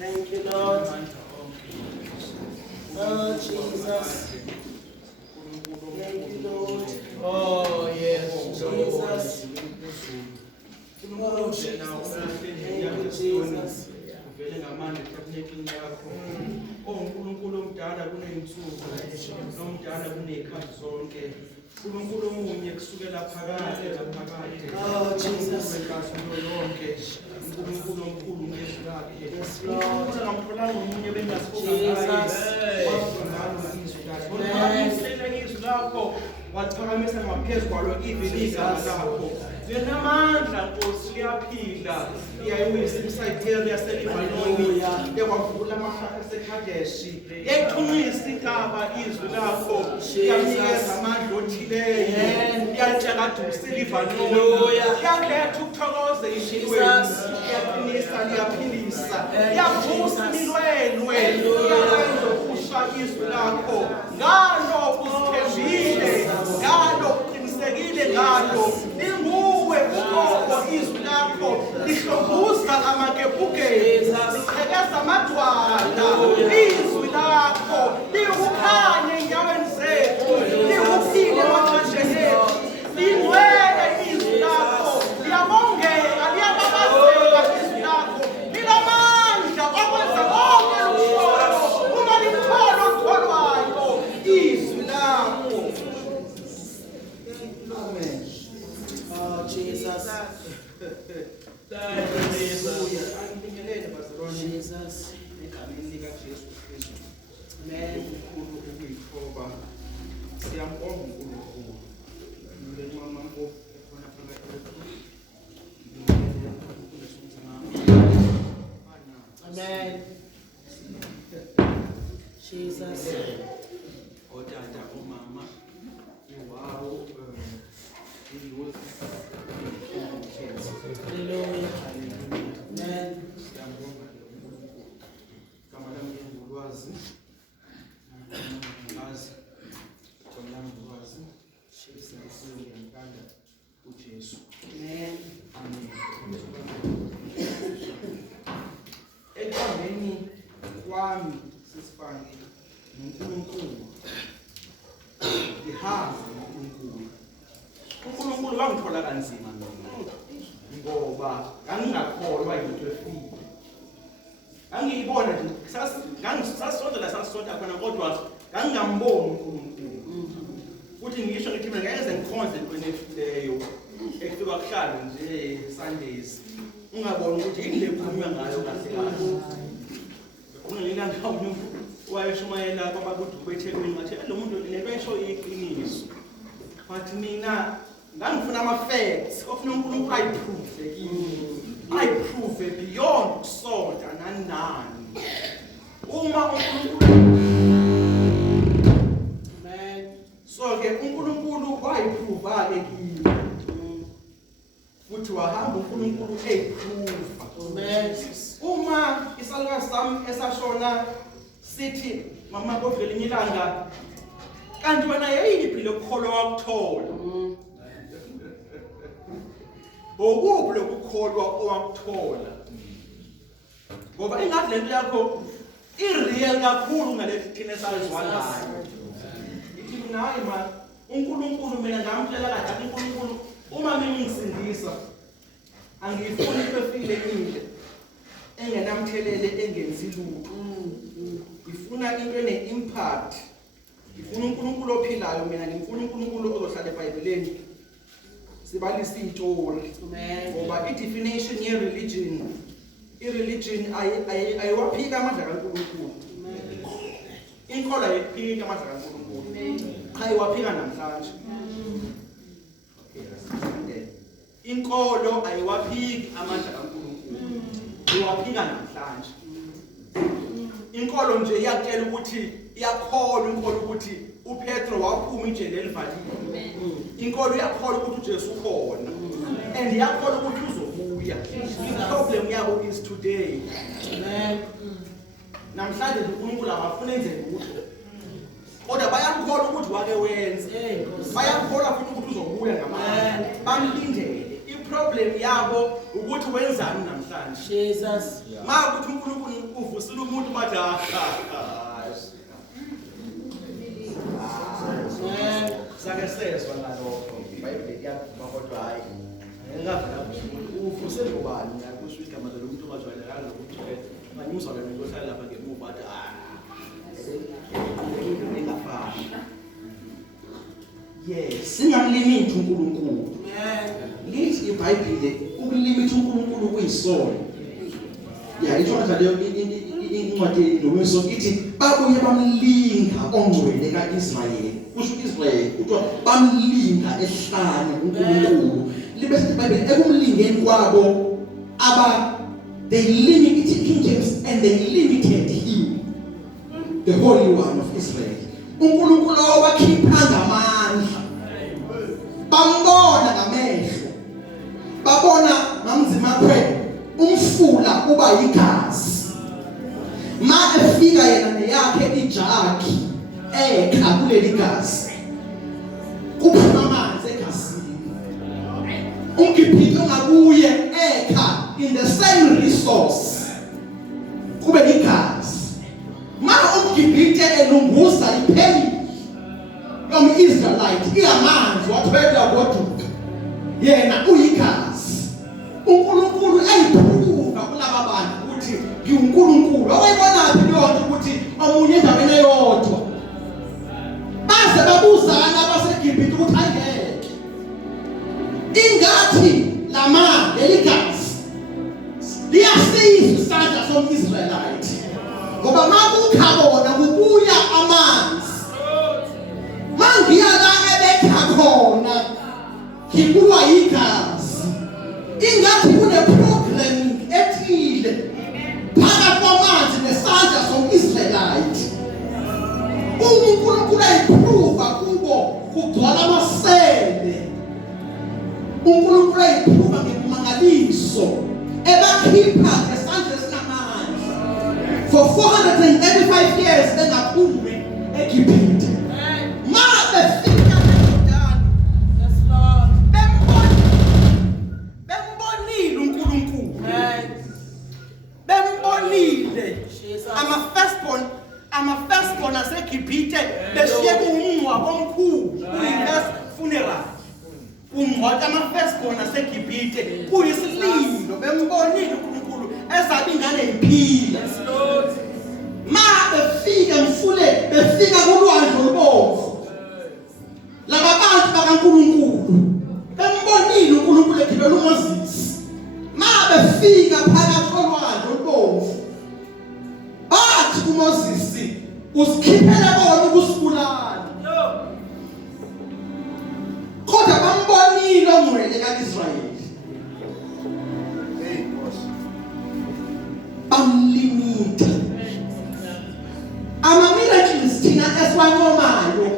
Thank you, Lord. Oh, Jesus. Thank you, Lord. Oh, yes, Jesus. Oh, Jesus. Thank you, Jesus. uNkulunkulu omdala kuneyinsuku nomdala kunezikhathi zonke uNkulunkulu omunye kusukela phakade laphakade Oh Jesus wenkazimulo yonke uNkulunkulu omkhulu ngezwi lakhe yes Lord ngamtholanga umunye bengasifuna ngaye wafundana izwi lakhe ngoba izwi lakho waliphakamisa ngaphezulu kwalo ivilika lakho Zinamandla Nkosi liyaphila iyayimisa imsayitheli yaseLibanoni ekwavula amahaka eseKhadeshi yayiqinisa inkaba izwi lakho yanikeza amandla othileyo yalitshakadisa iLibanoni yaletha ukuthokoza ishilweni yaqinisa liyaphilisa yavusa imilwelwe yayenza ukusha izwi lakho ngalo usithembile ngalo uqinisekile ngalo izwi lakho lihlombuza amakepukeni liqhekeza amadwala izwi lakho liwukhanye enyaweni zethu liwuphile emaxesheni ethu lingcwele izwi lakho liyabongeka liyababazeka izwi lakho linamandla okwenza konke lukholo uma likholo olukholwayo izwi lakho. Amen. Oh Jesus. Jesus. Amen. Amen. Jesus. Otata umama iwawo Hallelujah. Amen. Lwazi. Lwazi. uJesu. Amen. Amen. Ekuhambeni kwami sisifane noNkulunkulu. Ngihamba noNkulunkulu. uNkulunkulu wangithola kanzima mina. Ngoba ngangingakholwa into efile. Angiyibona nje ngangisasonda la sasonda khona kodwa ngangingamboni uNkulunkulu. Futhi ngisho ngithi mina ngeke ngikhonze into efileyo ekufika kuhlala nje Sundays. Ungaboni ukuthi yini lekhulunywa ngayo kahle kahle. Ungangilanga wayeshumayela kwabakuduku eThekwini ngathi lo muntu lento esho iqiniso. But mina ngangifuna ama-facts ofuna uNkulunkulu ayiprove kimi. Ayiprove beyond ukusonda nani. Uma uNkulunkulu Amen. So-ke uNkulunkulu wayiprove-ke kimi. Futhi wahamba uNkulunkulu eyiprove. Amen. Uma isalukazi sami esashona sithi mama kodwa ilanga kanti wena yayiphi lokukholwa wakuthola? Okuphi lokukholwa owakuthola? Ngoba ingathi lento yakho ireal kakhulu ngalethi thina esayizwa ngayo. Ithi nayi ma uNkulunkulu mina ngamtshela kade uNkulunkulu uma ngingisindisa angifuni ifile inhle engenamthelele engenzi lutho. Ngifuna into ene-impact. Ngifuna uNkulunkulu ophilayo mina ngifuna uNkulunkulu ozohlala eBhayibheleni. Sibalisa izitori. Ngoba i-definition ye-religion i-religion ayiwaphika amandla kaNkulunkulu. Inkolo ayiphika amandla kaNkulunkulu. Ayiwaphika namhlanje. Inkolo ayiwaphiki amandla kaNkulunkulu. Iwaphika namhlanje. Inkolo nje iyakutshela ukuthi iyakholwa inkolo ukuthi uPetro waphuma ijele elivalile. Inkolo iyakholwa ukuthi uJesu ukhona. And iyakholwa ukuthi uzobuya. The problem yabo is today. Namhlanje uNkulunkulu abafuna enze lutho. Kodwa bayakholwa ukuthi wake wenze. Bayakholwa futhi ukuthi uzobuya ngamandla. Bamlindele. problem yabo ukuthi wenzani namhlanje. Jesus. Makuthi uNkulunkulu uvusile umuntu bathi sake sezwe ngalokho. iBhayibheli iyavuma kodwa hayi. Ngingavela uvuse ngobani yakusho igama lomuntu ongajwayelekanga lokuthi manyuzwa wena ngohlala lapha ngemuva bathi ngingafani. Yes, singamlimiti uNkulunkulu. Lithi iBhayibheli ukulimita uNkulunkulu kuyisono. Ya itsho kanjalo incwadi noMeso ithi babuye bamlinga ongcwele kaIsrayeli. Kusho Israyeli kuthiwa bamlinga ehlane uNkulunkulu. Libe iBhayibheli ekumlingeni kwabo they limited King James and they limited him, the Holy One of Israel. uNkulunkulu wakhipha ngamandla. Bambona ngamehlo. Babona ngamzima kwethu umfula uba igazi. Ma efika yena neyakhe ijagi ekha kuleli gazi. Kuphuma amanzi egazini. Umgibhiti ongabuye ekha in the same resource. Kube igazi. Ma umgibhiti elunguza ipheli Israelite iyamanzi wathwela koduka. Yena uyigazi. uNkulunkulu ayiphuka kulaba bantu ukuthi ngiuNkulunkulu. Awayibona phi lonto ukuthi omunye endaweni eyodwa. Base babuzana abaseGibhithe ukuthi angeke. Ingathi leli gazi liyasiza isandla somIsraelite. Ngoba makukhabona kubuya amanzi. Mangiya la ebekha khona ngikuwa igazi. Ingathi kune problem ethile phakathi kwamanzi nesandla somIsraelite. uNkulunkulu ayiprova kubo kugcwala amasebe. uNkulunkulu ayiprova ngemangaliso ebakhipha ngesandla esinamandla for 435 years bengaphume eGibhithe. Ama-firstborn aseGibhithe beshiye kumngcwabo omkhulu kuyi-mass funeral. Kungcwatshwa ama-firstborn aseGibhithe kuyisilindo bembonile uNkulunkulu ezabe ingane iphila. Ma befika emfuleni befika kulwandle olubomvu. Laba bantu bakaNkulunkulu bembonile uNkulunkulu egibela uMoses. Ma befika phakathi kolwandle olubomvu bathi kuMoses usikhiphele bona ukusibulala. Kodwa bambonile ongcwele kaIsrayeli. Bamlimita. Ama-miracles thina esiwancomayo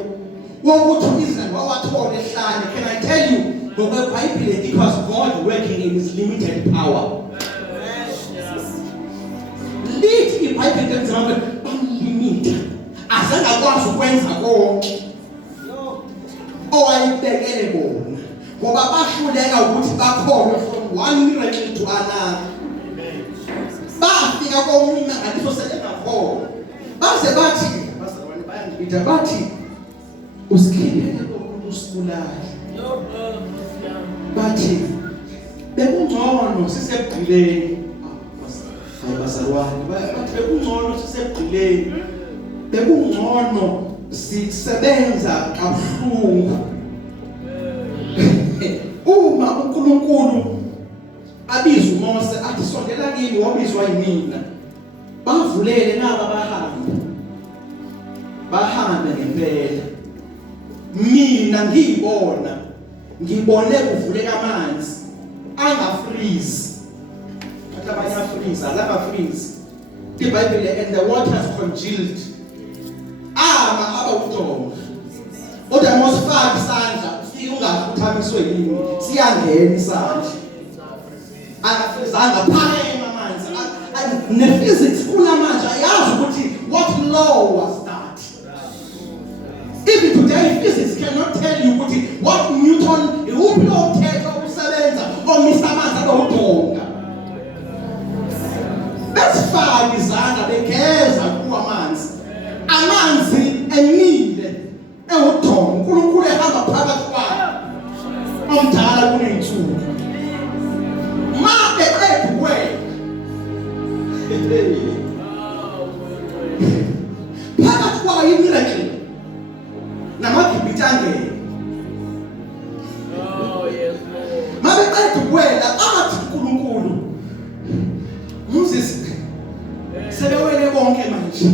wokuthi uIsrael wawathola ehlane. Can I tell you, ngokwebhayibhile it was God working in his limited power. Lithi iBhayibheli njengoba bamlimita azangakwazi ukwenza konke owayibekele bona ngoba bahluleka ukuthi bakholwe from one miracle to another. Bafika komunye ngaliso selengakholwa baze bathi abazalwane bayangibida bathi usikhiphele komuntu usibulala. Bathi bekungcono sisebhileni. Abazalwane bathi bekungcono sisebhileni. Bekungcono sisebenza kabuhlungu. Uma uNkulunkulu abiza uMose athi sondela kimi wabizwa yimina. Bavulele naba bahambe ngempela. Mina ngibone kuvuleka amanzi angafreeze. Abanye freeze alaba freeze. iBhayibheli and the waters congealed. Aba udongo. Kodwa mosifaka isandla ungakuthamiswe yini siyangena isandla. Akafezanga phakeme amanzi. Ne-physics kunamanje ayazi ukuthi what law was that. Even today physics cannot tell you ukuthi what Newton iwuphi lo mthetho usebenza bezifaka izandla begeza kuwamanzi amanzi emile ewudongo uNkulunkulu ehamba phakathi kwabo omdala kuneyinsuku mabe eqedwe phakathi kwayo imiracle namagibhitangeni mabe eqedwe athi uNkulunkulu Moses sebewele bonke manje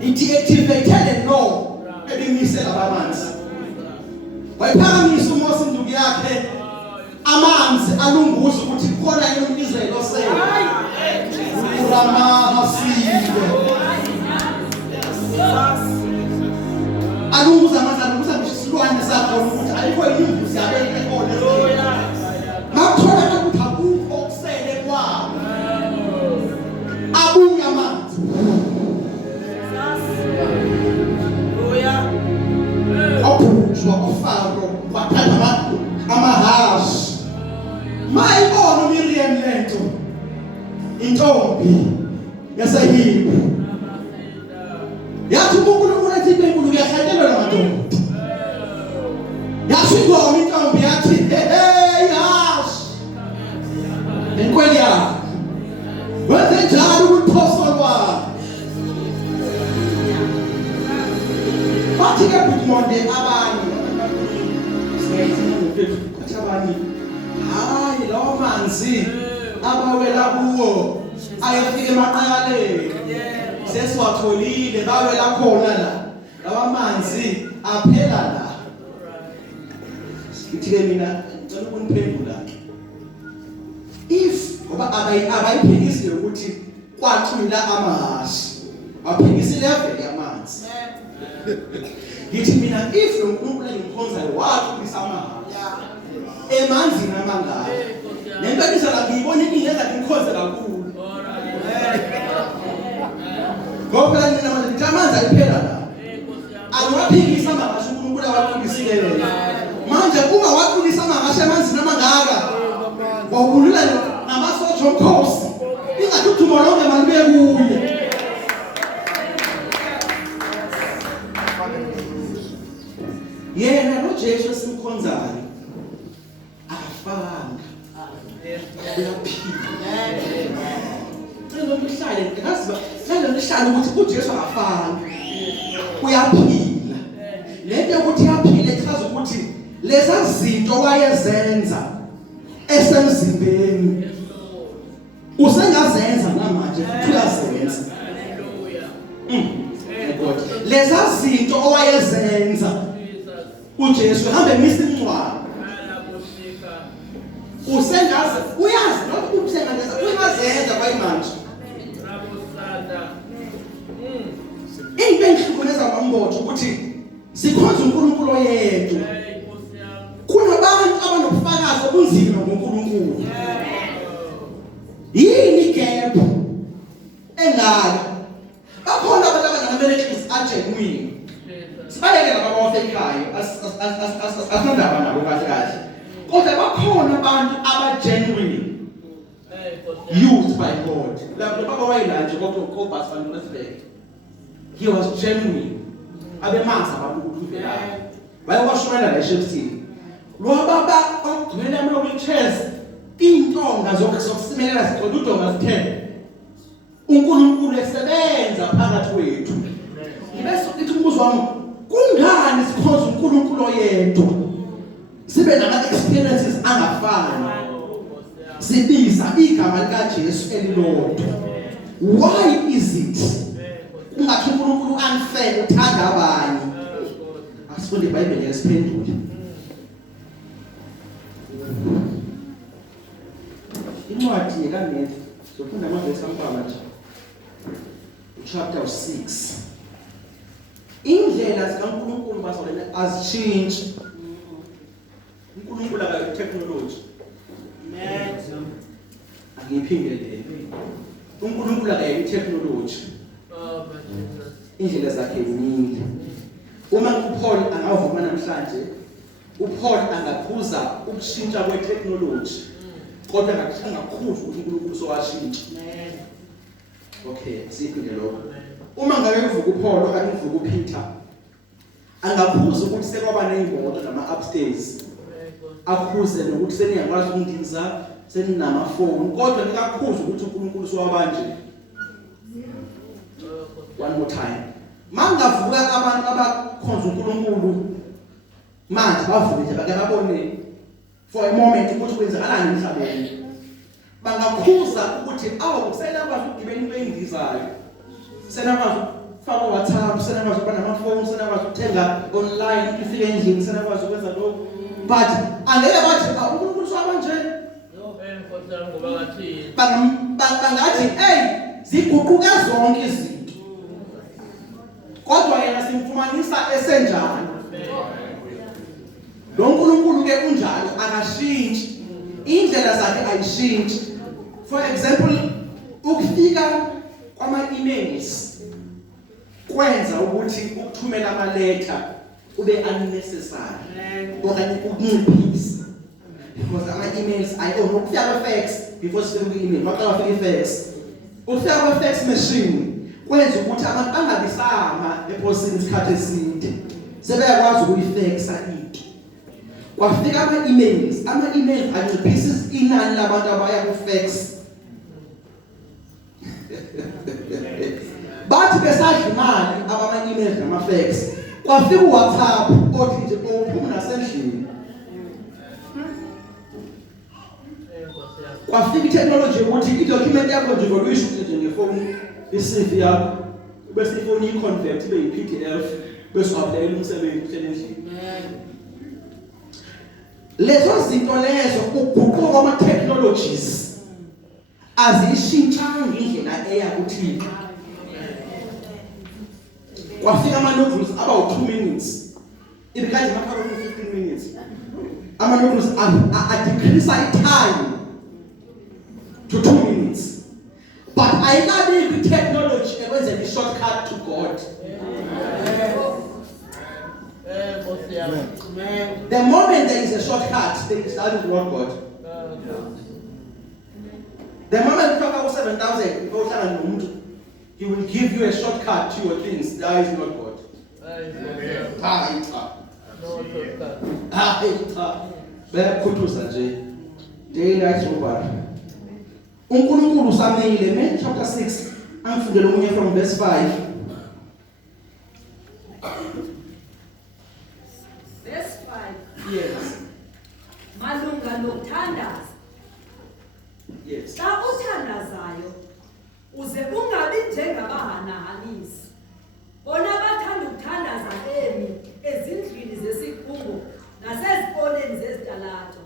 ithi-activated no ebimisela abamanzi wayiphakamisa uMose induku yakhe amanzi alunguza ukuthi khona yena umIsraeli osele uramahasile alunguza amanzi alunguza isilwane sakho ukuthi ayikho imbuzi yabeke khona makuthola ukuthi akukho okusele kwabo abuya amanzi ophuthwa ofaro wathatha amahashi mayibona uMiriam lento intombi yaseHebrew yathi uNkulunkulu ethi inkulunkulu kuyahlatshelwa namadodana yathi ingoma intombi yathi hey hashi enkweli yakho wenze njalo ukuphosolwa bathi ke butmonde abanye bathi abanye hayi lawo manzi abawela kuwo ayafika emaqaleni sesiwatholile bawela khona la lawa manzi aphela la ngithike mina ngicela ukuniphendula if ngoba abayiphikisi ukuthi kwaqhwila amahashi baphikisile yavela amanzi ngithi mina if lo nkulunkulu engimkhonzayo waqhwilisa amahashi emanzini amangaka lento ebizala ngiyibona ingenza ngimkhonze kakhulu ngoba mina manje ngithi amanzi ayiphela la akuwaphikisa amahashi uNkulunkulu awaqhwilisile manje uma waqhwilisa amahashi emanzini amangaka wawulula namasotsha omkhosi ingathi udumo lonke malube kuye yena noJesu esimkhonzayo akafanga uyaphila cela umhlale ngaziba hlale umhlale ukuthi uJesu akafanga uyaphila lento ukuthi uyaphila echaza ukuthi leza zinto wayezenza esemzimbeni usengazenza namanje uyazenza leza zinto owayezenza uJesu hamba emisa incwadi usengaze uyazi lokho usengazenza uyazenza kwayimanje into engihlukumeza kwambotho ukuthi sikhonza uNkulunkulu oyedwa kunabantu abanobufakazi obunzima ngoNkulunkulu yini gap engaka bakhona abantu abanamelekizi agenuine sibayeke laba bawafekayo asindaba nabo kahle kahle kodwa bakhona abantu abagenuine used by God lapho baba wayilanje kodwa fanele basibeke he was genuine abemasa abantu ukuvela bayawashona la eShepsini lo baba ogcwele ama-wheelchairs intonga zokusimelela sicela udonga sithele uNkulunkulu esebenza phakathi kwethu ngibese ngithi umbuzo wami kungani sikhonza uNkulunkulu oyedwa sibe nama-experiences angafani sibiza igama likaJesu elilodwa why is it ungathi uNkulunkulu unfair uthanda abanye asifunde iBhayibheli yesiphendule incwadi yekaNethi sofunda amavesi ambalwa nje chapter 6 indlela zikaNkulunkulu basolena azichange uNkulunkulu akayitechnology angiphindele uNkulunkulu akayitechnology indlela zakhe ziningi uma uPaul angavuma namhlanje uPaul angaphuza ukushintsha kwetechnology kodwa ngakukhuza ukuthi uNkulunkulu sowashintsha. Amen. Okay, siphinde lokho. Uma ngabe kuvuka uPaul okanye kuvuka uPeter, angaphuza ukuthi sekwaba nezimoto nama upstairs. Akhuze nokuthi seniyakwazi ukundiza, seninamafoni, kodwa nikakhuza ukuthi uNkulunkulu sowabanje. One more time. Mangavuka abantu abakhonza uNkulunkulu manje bavuke nje bake babone for a moment ukuthi kwenzakalani emhlabeni. Bangakhuza ukuthi senakwazi ukugibela into eyindizayo. Senakwazi ukufaka WhatsApp, senakwazi ukuba namafoni, senakwazi ukuthenga online, ifike endlini, senakwazi ukwenza lokho. But angeke bathi uNkulunkulu sowabanje. Bangathi ziguquke zonke izinto. Kodwa yena simfumanisa esenjani. Lo Nkulunkulu ke unjalo akashintshi. Indlela zakhe ayishintshi. For example, ukufika kwama-emails kwenza ukuthi ukuthumela ama-letter kube unnecessary. Okanye ukunciphisa. Because ama-emails ukufika kwe-fax before sifike ku-email, waqala ufike i-fax. Ukufika kwe-fax machine kwenza ukuthi abantu bangabisama eposini isikhathi eside. Sebeyakwazi ukuyifaxa into. Kwafika ama-emails anciphisa inani labantu abaya ku-fax. Bathi besadla imali abama-emails nama-fax. Kwafika uWhatsApp othi nje uphuma nasendlini. Kwafika i-technology ukuthi i-document yakho nje ngoluyisho nje ngefoni, i-CV yakho, bese ifoni i-convert ibe yi-PDF, bese uapplyela umsebenzi uhlele endlini. Lezo zinto lezo ukuguquka kwama-technologies azishintshanga indlela eya kuthini. Kwafika ama-noodles about 2 minutes. Ibikade macaroni 15 minutes. Ama-noodles decrease time to 2 minutes. But ayikabi i-technology ekwenza i-shortcut to God. The moment there is a shortcut, that is not God. The moment you talk about 7,000, he will give you a shortcut to your things. That is not God. uNkulunkulu usamile. Matthew chapter 6 angifundele omunye from verse 5. Verse 5. Yes. Malunga nokuthandaza. Yes. Xa uthandazayo uze ungabi njengabahanahanisi. Bona bathanda ukuthandaza emi ezindlini zesikhungo nasezikoleni zezitalato.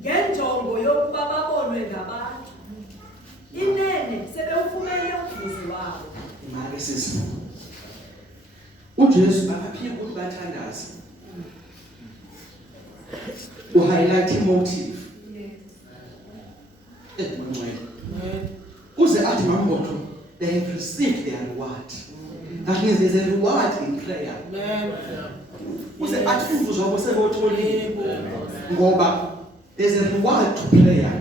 Ngenjongo yokuba babonwe ngabantu. Inene sebewufumene umvuzo wabo. Imali sisi. uJesu akaphiki ukuthi bathandaze. Highlight motive. Uze athi mamboto, they have received their reward. That means there's a reward in prayer. Uze athi umvuzo wabo sebewutholile. Ngoba there's a reward to prayer.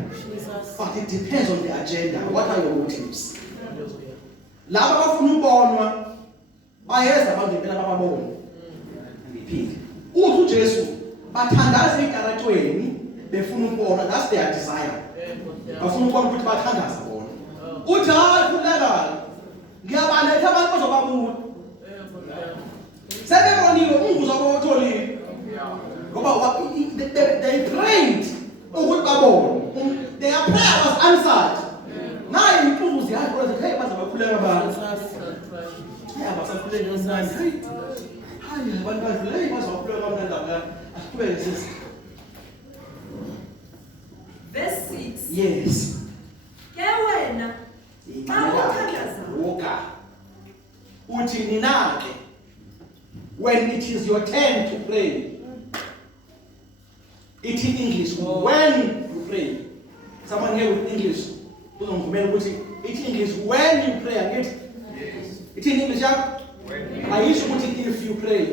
But it depends on the agenda. What are your motives? Laba bafuna ubonwa bayeza abantu ngempela bababona. Ngiphinde. Uthi uJesu bathandaza ekaratweni befuna ukubona, that's their desire. Bafuna ukubona ukuthi bathandaza bona. Uthi hayi kulekala. Ngiyabaletha abantu bazobabuka. Sebebonile umvuzo abawutholile. Ngoba they prayed ukuthi babone. Their prayer was answered. Naye impuzu yakho ezikhaya bazabakhuleka abantu. Yeah, basakhuleka nsani. Hayi abantu badlule bazabakhuleka kamnandi lapha. Asiqhubeke sisi. Verse 6. Yes. Ke wena xa uthandaza Woka. Uthi nina ke when it is your turn to pray. It in English when you pray. Someone here with English. Uzongivumela ukuthi it in English when you pray, angithi? Yes. It in English yakho? Ayisho ukuthi if you pray.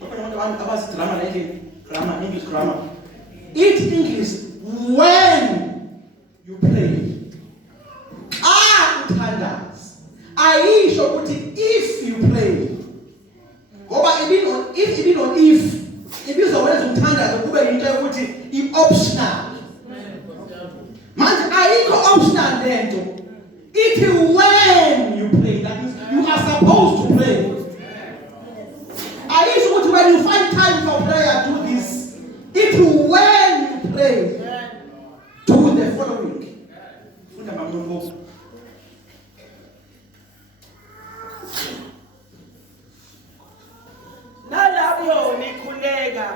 Kodwa abantu abazidrama la endlini, drama grammar. It English when you pray. Umthandazo. Ayisho ukuthi if you pray. Ngoba if ibizokwenza umthandazo kube into yokuthi i-optional. Manje ayikho optional lento. Ithi when you pray, that means you are supposed to pray. Ayisho ukuthi when you find time for prayer, do this. Ithi when you pray, do the following. Funda mamnoko. Nalapho nikhuleka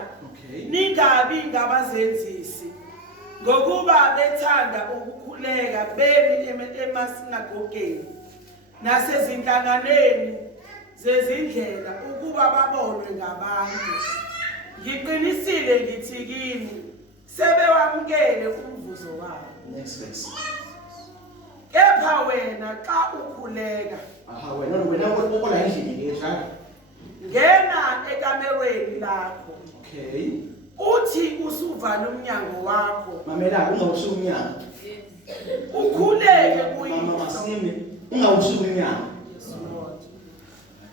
ningabi ngabazenzisi ngokuba bethanda ukukhuleka bemi emasinagogeni nasezinhlanganeni zezindlela ukuba babonwe ngabantu. Ngiqinisile ngithi kini sebewamukele umvuzo wabo. Next verse. Kepha wena xa ukhuleka Wena ubola endlini nje. ngena ekamerweni lakho. Okay. Uthi usuvala umnyango wakho. Mamela ungawushiya umnyango. Ukhuleke Mama Masini ungawushiya umnyango.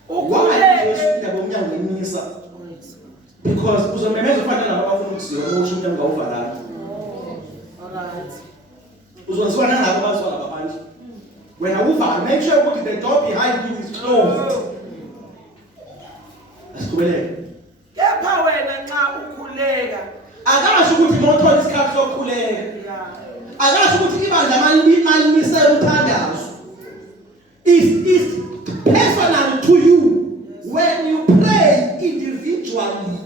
Ukhuleke indaba umnyango emisa. Because uzomemeza ufana nabo abafuna ukuziwa usho umnyango ngawuvala. Alright. Uzozwana nabo abazwala babanje. When uvala, make sure ukuthi the door behind you is closed. Asiqhubeleke. Kepha wena nxa ukhuleka Akasho ukuthi ngothola isikhathi sokukhuleka. Akasho ukuthi ibandla malimisela umthandazo. Is personal to you when you pray individually.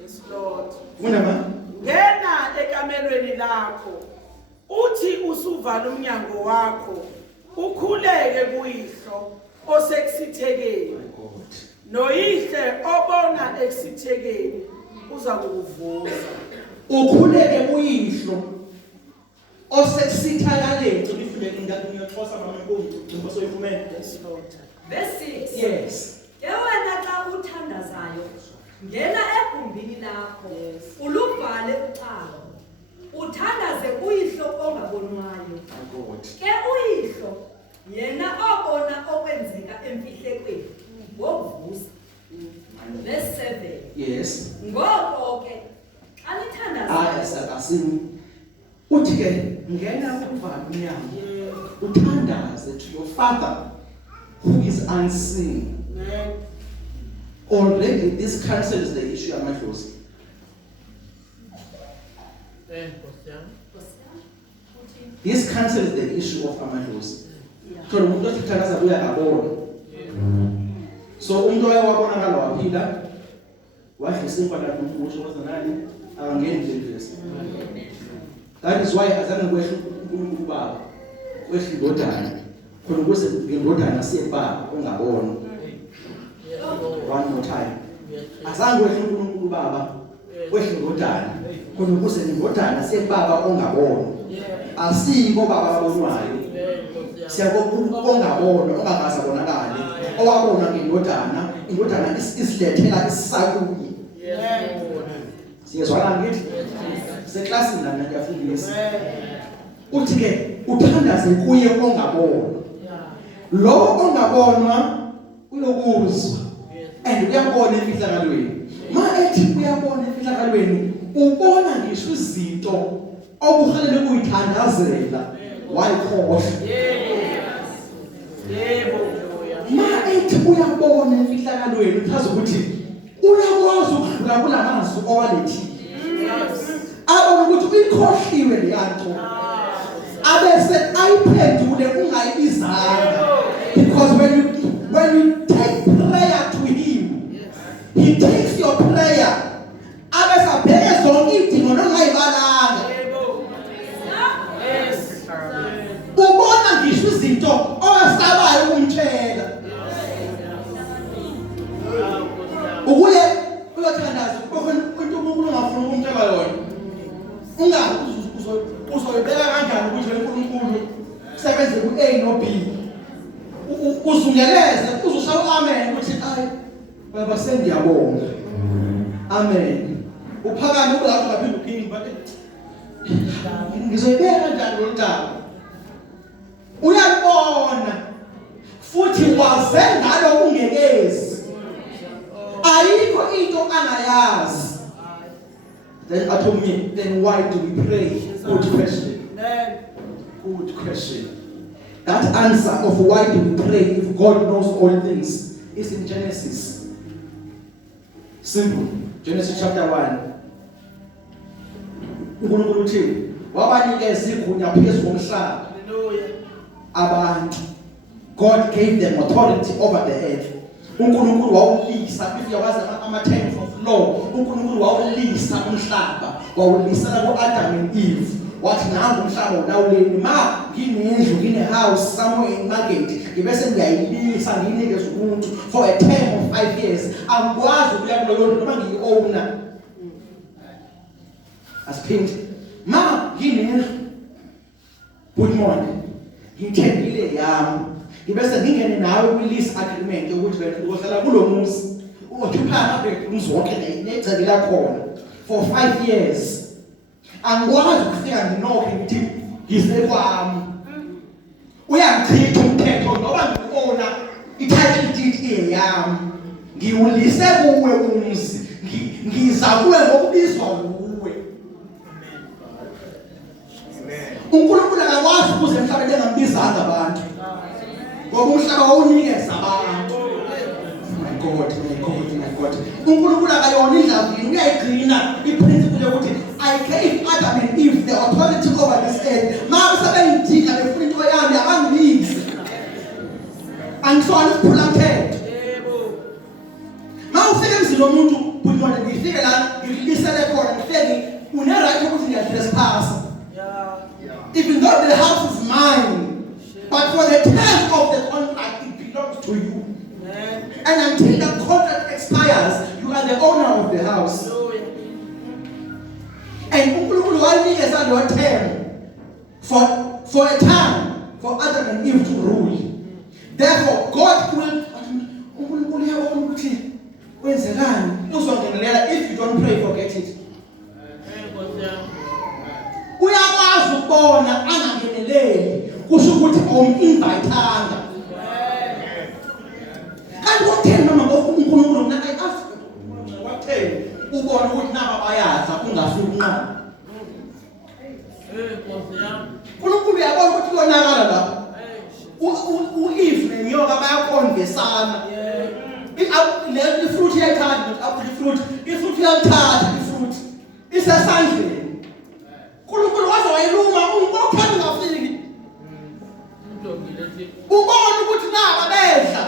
Yes Lord. Funda ma? Ngena ekamelweni lakho. Uthi usuvala umnyango wakho. Ukhuleke kuyihlo osekusithekeni. Noyihle obona ekusithekeni uza kukuvuza. Ukhuleke kuyihlo osekusithakaleni. Ulifunde ingane ngiyothosa mama Nkosi ngicela soyifumene. Yes Lord. Verse 6. Yes. Wena xa uthandazayo ngena egumbini lakho uluvale ucango uthandaze uyihlo ongabonwayo. Ke uyihlo yena obona okwenzeka emfihlekweni ngokuvuza. Verse 7. Yes. Ngoko ke xa nithandazayo Asini. Uthi ke ngena ukuvala umnyango. Uthandaze to your Father who is unseen. Already this cancels the issue amadlozi. This cancels the issue of amadlozi. Because umuntu othandaza kuya kabona. So umuntu wayewabonakala waphila wadlisa imfana kumusho wazanani angangeni nje Jesu. That is why azange kwehla uNkulunkulu Baba kwehla indodana khona ukuze indodana siyebaba ongabona. One more time. Azange kwehla uNkulunkulu Baba kwehla indodana khona ukuze indodana siyebaba ongabona. Asiko baba abonwayo. Siyabona ongabona ongakaza bonakala. Owabona ngindodana, indodana isilethela isakuyi. Siyezwana ngithi? Seclassini lana ngiyafundisa. Uthi ke uthandaze kuye ongabona. Lo ongabonwa uyokuzwa. And uyabona emfihlakalweni. Ma ethi uyabona emfihlakalweni, ubona ngisho izinto obuhalele kuyithandazela. Wayikhohle. Yebo. Ma ethi uyabona emfihlakalweni uchaza ukuthi uyakwazi ukudlula kulamazwi owalethi. Abona ukuthi uyikhohliwe leyanto. Abese ayiphendule ungayibizanga. Because when you take prayer to him, he takes your prayer. Abese abheke zonke idingo nongayibalanga. Ubona ngisho izinto owasabayo ukumtshela. Ukuye uyothandaza into uNkulunkulu ungafuna ukumtshela yona. Uzoyibeka kanjani ukuthi uNkulunkulu sebenze ku-A no B. Uzungeleze uzoshawa amen ukuthi ayi baba sengiyabonga. Amen. uphakame ukulathi ungaphinde uphinde but ngizoyibeka kanjani lo ntaba uyabona futhi waze ngalo ungekezi ayikho into angayazi. Then I told me, then why do we pray? Good question. Good question. That answer of why do we pray if God knows all things is in Genesis. Simple. Genesis chapter 1. uNkulunkulu uthi wabanikeza igunya phezu komhlaba abantu. God gave them authority over the earth. uNkulunkulu wawulisa if yawazi ama-terms of law. uNkulunkulu wawulisa umhlaba, wawulisela ku-Adam and Eve. Wathi nangu umhlaba unawuleni ma nginendlu ngine-house somewhere in market ngibese ngiyayilisa ngiyinikeze umuntu for a term of 5 years. Angikwazi ukuya kuleyo ndlu noma ngiyi-owner. Asiphinde ma nginendlu good morning ngithengile yami ngibese ngingene nawe kwi-lease agreement yokuthi wena uzohlala kulo muzi uoccupy ama-bedrooms wonke negceke lakhona for 5 years. Angikwazi ukufika nginokhe ngithi ngize kwami uyangichitha umthetho ngoba ngikuona i-title deed eyami ngiwulise kuwe umuzi ngiza kuwe ngokubizwa kuwe. uNkulunkulu akakwazi ukuze emhlabeni engambizanga abantu ngoba umhlaba wawunikeza abantu. My God. uNkulunkulu akayona indlavini uyayigcina iprinciple yokuthi I gave Adam and Eve the authority over this earth. Ma sebeyidinga befuna into yami abangibize. Angisona isiphula mthetho. Ma ufike emzini womuntu bunyone ngifike la ngilisele khona ngifike une-right ukuthi ngiyatrespass. Even though the house is mine, but for the term of the contract it belongs to you. And until the contract expires, you are the owner of the house. And uNkulunkulu wayinikeza lo term for a time for Adam and Eve to rule. Therefore, God will uNkulunkulu yabona ukuthi wenzekani uzongenelela. If you don't pray, forget it. Uyakwazi ukubona angangeneleli kusho ukuthi awuminvayithanga. Kanti watheni noma ngokuNkulunkulu mina I ask watheni ubona ukuthi naba bayadla ungafiki unqaba. uNkulunkulu uyabona ukuthi yonakala lapha. u-Eve nenyoka bayakonvesana. ifruit iyayithatha ifruit iyalithatha ifruit isesandleni. uNkulunkulu waze wayiluma unkokhela ungafiki. ubona ukuthi naba bedla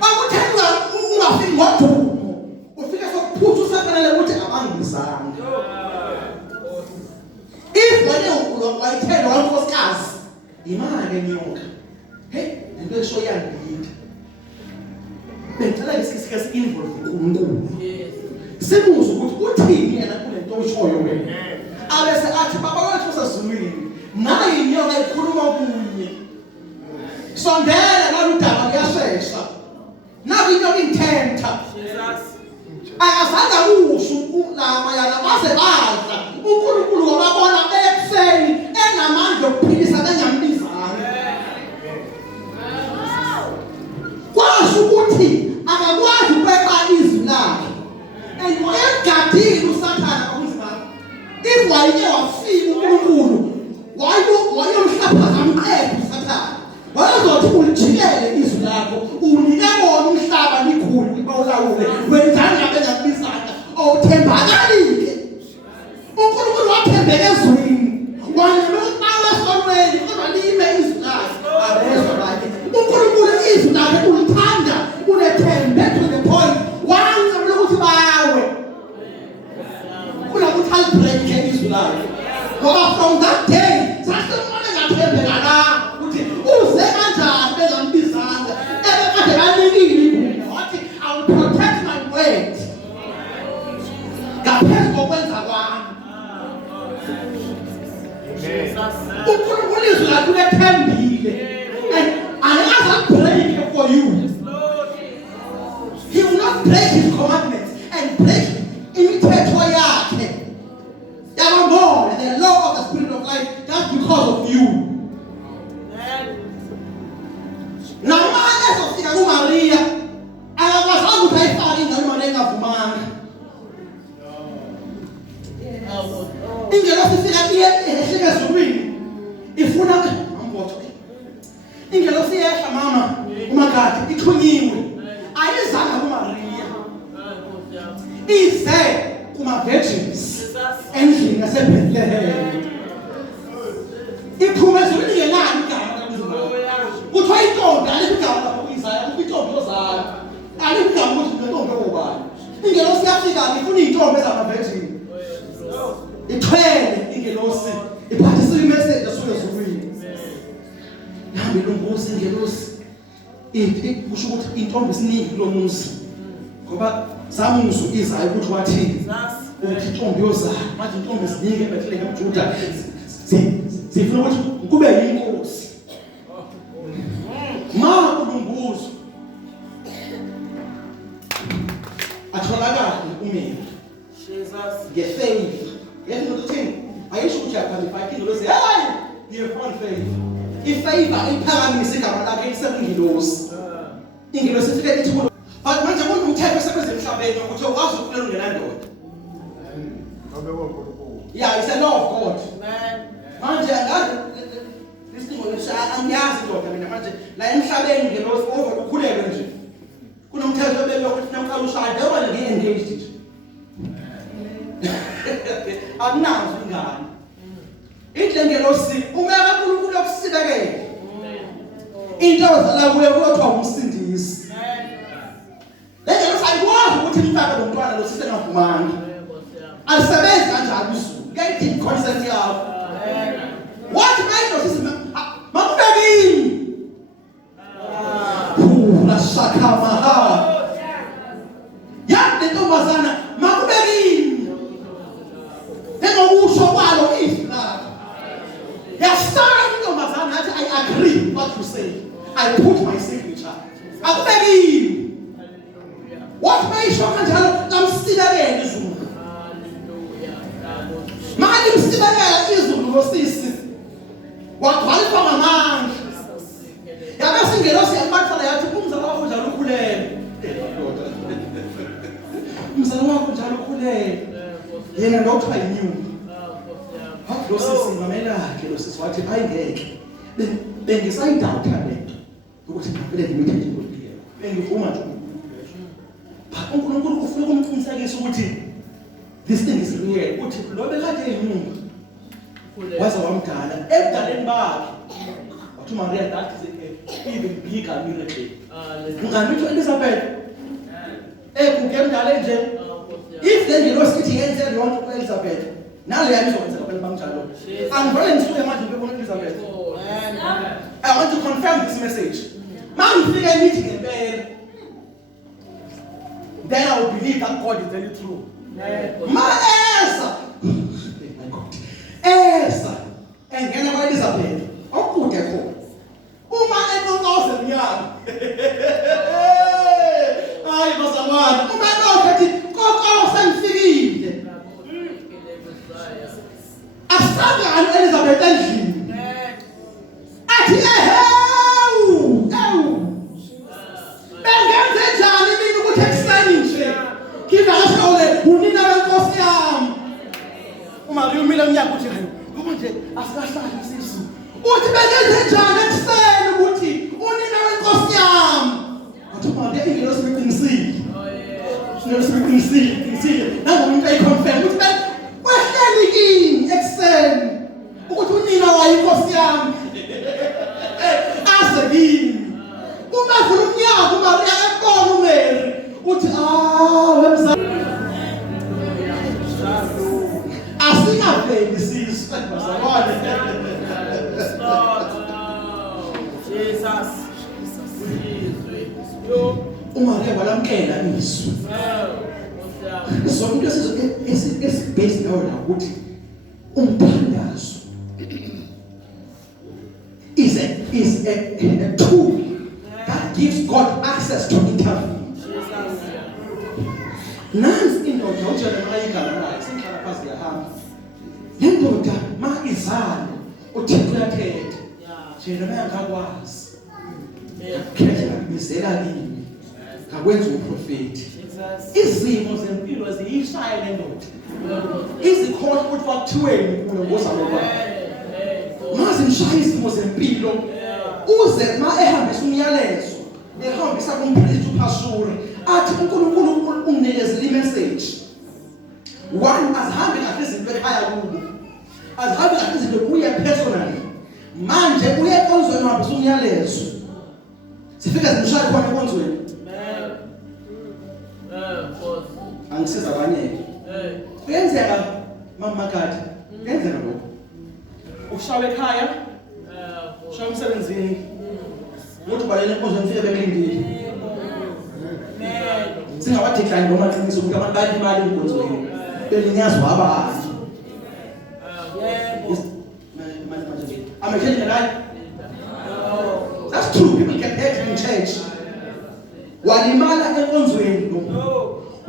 akuthenga ungafiki ngodumo ufike sokuphutha usefanele ukuthi abangizanga. If wena wayithela wankosikazi imali enyoka hey into esho yangiyinda bengicela isikike si-involve uNkulunkulu sibuze ukuthi uthini yena kulento oshoyo wena abese athi baba wethu sasizulwini nayi inyoka ikhuluma kunye sondela naludaba luyashesha nabi inyoka intentha akazange kusho ulama yana base badla uNkulunkulu wababona bekuseni enamandla okuphilisa bengamlizana. Kwasho ukuthi akakwazi ukweqa izwi lakhe and wayegadile usathana akuzibani. If wayeke wafika uNkulunkulu wayomhlaphaza amqephe usathana wayezothi ulijikele izwi lakho unike bona umhlaba likhulu ibawulawule wenzani bengamlizana awuthembakalile. uNkulunkulu wathembeka ezwini wanyama ukubawa esonweni kodwa lime izwi lakhe abezwa bakhe. uNkulunkulu izwi lakhe ulithanda unethembe to the point wancamela ukuthi bawe kunokuthi alibreake izwi lakhe ngoba from that day sasemane ngathembeka la ukuthi uze kanjani bengambizanga ebekade banikile ibhuku wathi I will protect my word ngaphezu kokwenza kwami. uNkulunkulu izwi lakhe ulethembile and angaze break for you. He will not break his commandments and break imithetho ingelo sifika ehleke ezulwini ifuna ambotho ingelo siyehla mama umakade ithunyiwe ayizanga kuMaria ize kuma virgins endlini yaseBethlehem iphume ezulwini ngenani igama kuthiwa intombi alikugama lapho kuIsaya kuthiwa intombi yozala alikugama ukuthi intombi yobani ingelo siyafika ifuna intombi ezamavirgin ithwele ingelosi iphathisa imessage asuke ezulwini nabe longosi ingelosi ithi kusho ukuthi intombi esiningi kulomuzi ngoba samuzu izayo ukuthi wathini ukuthi intombi yozala manje intombi esiningi eBethlehem eJuda zifuna ukuthi kube yinkosi ma kulunguzo atholakala umeni nge-favor yethi nokuthini ayisho ukuthi yaqualify ingelosi hayi you've won favor ifavor iphakamise igama lakhe lisekungilosi ingelosi ifike ithi but manje kunomthetho osebenza emhlabeni ukuthi ukwazi ukulela ungenandoda yeah it's a law of God manje angazi isidingo angiyazi indoda mina manje la emhlabeni ngelosi over ukhulelwe nje kunomthetho obekwe ukuthi namqala ushade oba nge-engaged nje akunazo ingane inhle ngelosi umeka uNkulunkulu yokusibekela into ozala kuye kodwa umsindisi leyo sayikwazi ukuthi imfaka lo mntwana lo sisengavumanga alisebenzi kanjalo izulu kuyayidinga consent yakho wathi manje sisima makubekini la shakama yande ntombazana makubekini engokusho kwalo izwi lakho yasala intombazana yathi I agree what you say I put my signature akubekini what mayisho kanjalo lamsibekele izulu manje msibekele izulu losisi waqhwalifwa ngamandla yabe singelosi yabathana yathi umzala wakho njalo ukhulele umzala wakho njalo ukhulele yena lokuthiwa yinyumba losisi mamela ke losisi wathi ayingeke bengisayidawutha lento ukuthi ngavele ngimithethe impilo bengivuma nje uNkulunkulu ufuna ukumqinisekisa ukuthi this thing is real uthi lo bekade eyinyumba waze wamdala ebudaleni bakhe wathi Maria that is even bigger miracle ungamitho Elizabeth kukemdala nje if then you know sithi yenze yonke kuElizabeth nalo yamizokwenza phela bamjalo angivele ngisuke manje ngibona Elizabeth I want to confirm this message mangifike nithi ngempela then I will believe that God is very true Maesa esa engena kwaElizabeth okude khona uma enonoze nyaka hayi bazalwane uma enothi kokho sengifikile asangane Elizabeth endlini athi bengenze njani mina ukuthi ekuseni nje ngivakashole unina wenkosi yami uMaria umile umnyaka uthi hayi ngoba nje asikahlali isisu uthi bengenze njani ekuseni ukuthi unina wenkosi yami athi Maria ingelosi beqinisile ingelosi beqinisile nangomuntu ayiconfirm ukuthi wehleli kini ekuseni ukuthi unina wayinkosi yami ase kini uma vula umnyaka uMaria ebona uMary uthi wemza asingaveli sisi bazalwane Jesus uMaria walamkela izwi sonke esibhezi nawo la ukuthi umthandazo is a tool that gives God access to intervene. Nansi indoda uJeremiah igama lakhe sihlala phansi yahamba. Le ndoda ma izalo uThixo uyathetha. Jeremiah akakwazi. Khetha ngibizela kimi. Ngakwenza uprofeti. izimo zempilo ziyishaya le ndoda izikhola ukuthi kwakuthiweni kulo ngozalo lwakhe mazi mshaya izimo zempilo uze ma ehambisa umyalezo ehambisa kumpriest uphashuri athi uNkulunkulu unginikeze imessage one azihambe kahle izinto ekhaya kubo azihambe kahle izinto kuye personally manje uye enkonzweni uhambisa umyalezo sifika zimshaya khona enkonzweni angisiza abanye kuyenzeka mama Makati kuyenzeka lokho ushawe ekhaya ushawe emsebenzini uthi balele enkonzweni ufike bekulindile singawadecline noma qiniso ukuthi abantu bayile imali enkonzweni belinyazwa abantu I'm telling you right. That's true. People get hurt in church. Walimala enkonzweni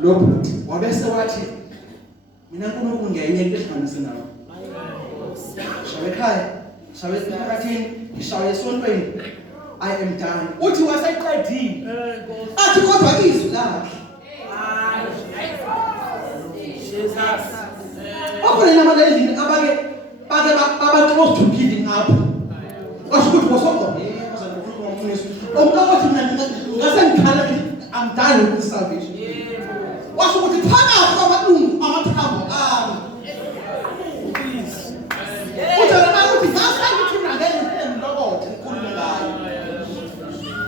lo bhuti wabese wathi mina uNkulunkulu ngiyayeke ehlanganise nawe. Shawe ekhaya, shawe emphakathini, ngishawe esontweni. I am done. Uthi waseqedile. Athi kodwa izwi lakhe. Jesus. Akho namanye endini abake baba close to giving up. Washo ukuthi wasokho bazangokukhuluma ngomfundisi. Omkawathi mina ngasengikhala I'm done with this salvation. Washo ukuthi phakathi kwabalungu amathambo ami. Uthana ukuthi ngasangithi ngakele lokho ukhuluma ngayo.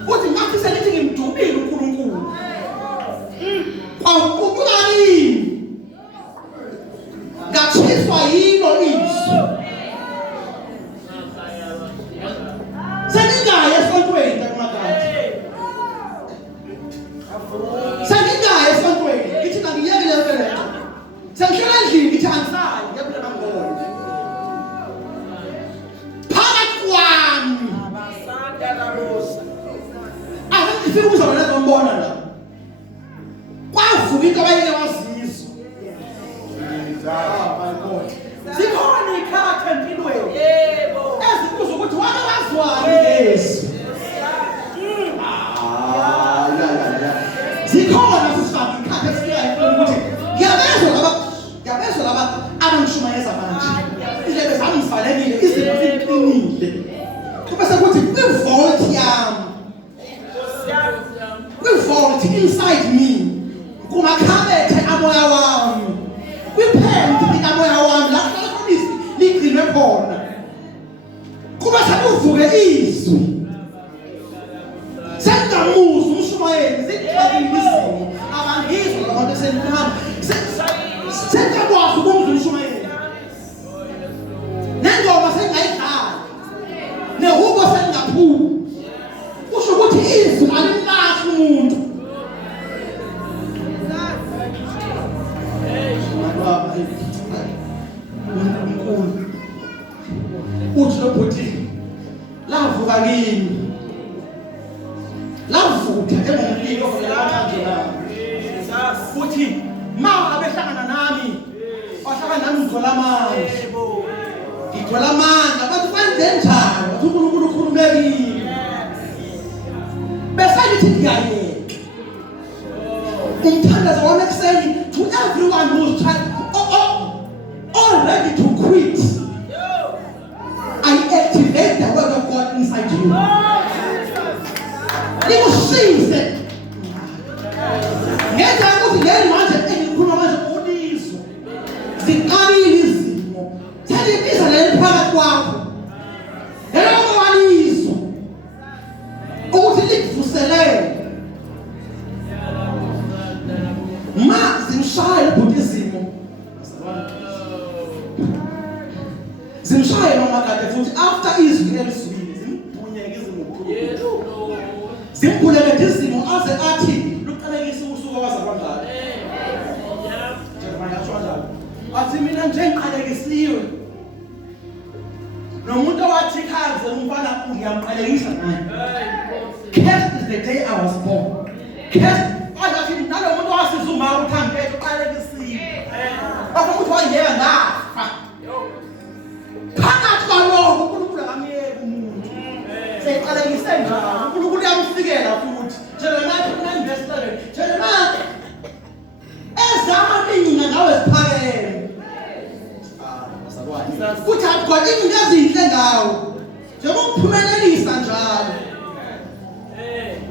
Uthi ngathi selithi ngimdubile uNkulunkulu. Kwakubulani. Ngachiswa yilo izwi. Sengingaya esontweni kaMakati. Sengingaya esontweni ngithi ngiyeke le mfelezo. Sengihlala endlini ngithi angisayi ngiyabula bangona. Phakathi kwami abasanda labosa. Ngifika ukuzona lezombona la. Kwavuka into abayeke wazizwa. My God. Zikhona ikhatha empilweni. Yebo. Ezikuza ukuthi wake wazwani lezi. Zikhona sisifaka ikhatha esifika ukuthi ngiyabezwa laba abangishumayeza manje. Indlebe zami zivalekile, izimo ziqinile. Kubese kuthi kwivolt yami. Kwivolt inside me. Kumakhabethe amoya wami. Kwiphendi likamoya wami lapho lomfundisi ligcinwe khona. Kuba sekuvuke izwi. Sengamuza umshumayeli zikhalile izimo. Abangizwa abantu esenihamba. Sengakwazi ukumuzwa umshumayeli. Nengoma sengayidlala. Nehubo sengaphuma. Kusho ukuthi izwi alimlahle umuntu. Uthi lo bhuti lavuka kimi lavutha engumlilo ngelakhanje la uthi ma abehlangana nami wahlangana nami ngithola amandla ngithola amandla bathi kwenze njani wathi uNkulunkulu ukhulumekile bese ngithi ngiyayeka umthandazo wami ekuseni to everyone who's trying already to quit. I activate the word of God inside you. Likusize. Ngenza ukuthi ngeke manje engikhuluma manje ulizo. Ziqalile izimo. Selibiza leliphakathi kwakho. Lelo walizo. Ukuthi likuvuselele. Ma zimshaya ubudizimo. Zimshaya noma kade futhi after izwi eliswini zimbhunyeke izimo ngokukhulu. Zimbhuleke izimo aze athi luqalekise usuku wazalwa ngalo. Njengoba ngasho njalo. Athi mina nje ngiqalekisiwe. Nomuntu owathi khanze umfana ngiyamqalekisa naye. Cursed is the day I was born. Cursed athi nalomuntu wasizuma ukuthi angeke uqalekisiwe. Bafuna ukuthi wangeka ngafa. Phakathi kwalokho uNkulunkulu akamyeke umuntu. Seqalekise njalo. uNkulunkulu uyamfikela futhi. Njalo nathi kuna investment. Njalo nathi Uthi akugwala izinto ezinhle ngawo. Njengokuphumelelisa njalo.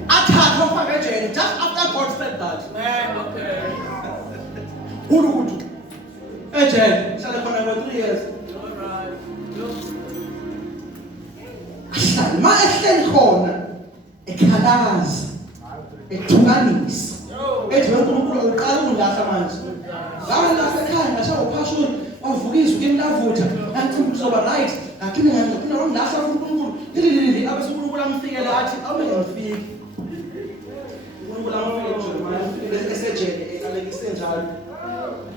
Athathwa ufake ejele just after God said that. Kurukudu. Ejele hlala khona for 3 years. Ma ehleli khona ekhalaza ethukanisa ethi uNkulunkulu uqala ungilahla manje ngaba la ekhaya ngashaya uphashuni wavukisa ukimlavutha ngathi kuzoba right ngaphinde ngilahla uNkulunkulu lili abese uNkulunkulu amfikele athi awube ngifike uNkulunkulu amfikele nje esejele eqalekise njalo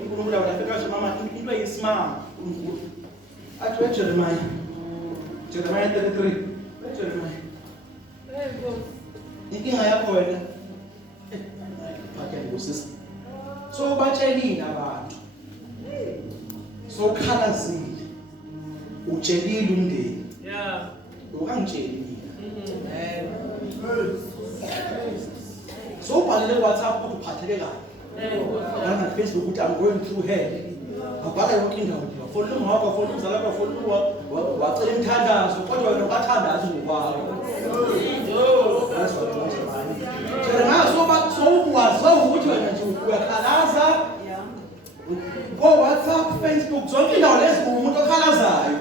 uNkulunkulu wafika athi mama into eyisimanga uNkulunkulu athi weJeremiah 33 Jeremiah. Inkinga yakho wena. Bakhe ngusisi. So batshelile abantu. So khalazile. Utshelile umndeni. Yeah. Ukangitsheli mina. So ubhalele WhatsApp ukuthi uphatheke kabi. Ngana Facebook ukuthi I'm going through hell. Abhala yonke indawo. Follow umhaka, follow umzala wakho, follow wacela umthandazo kodwa wena ukathandaza ngokwakho. That's what you want to find. Jeremiah so wazo ukuthi wena nje uyakhalaza. Go WhatsApp, Facebook, zonke indawo lezi umuntu okhalazayo.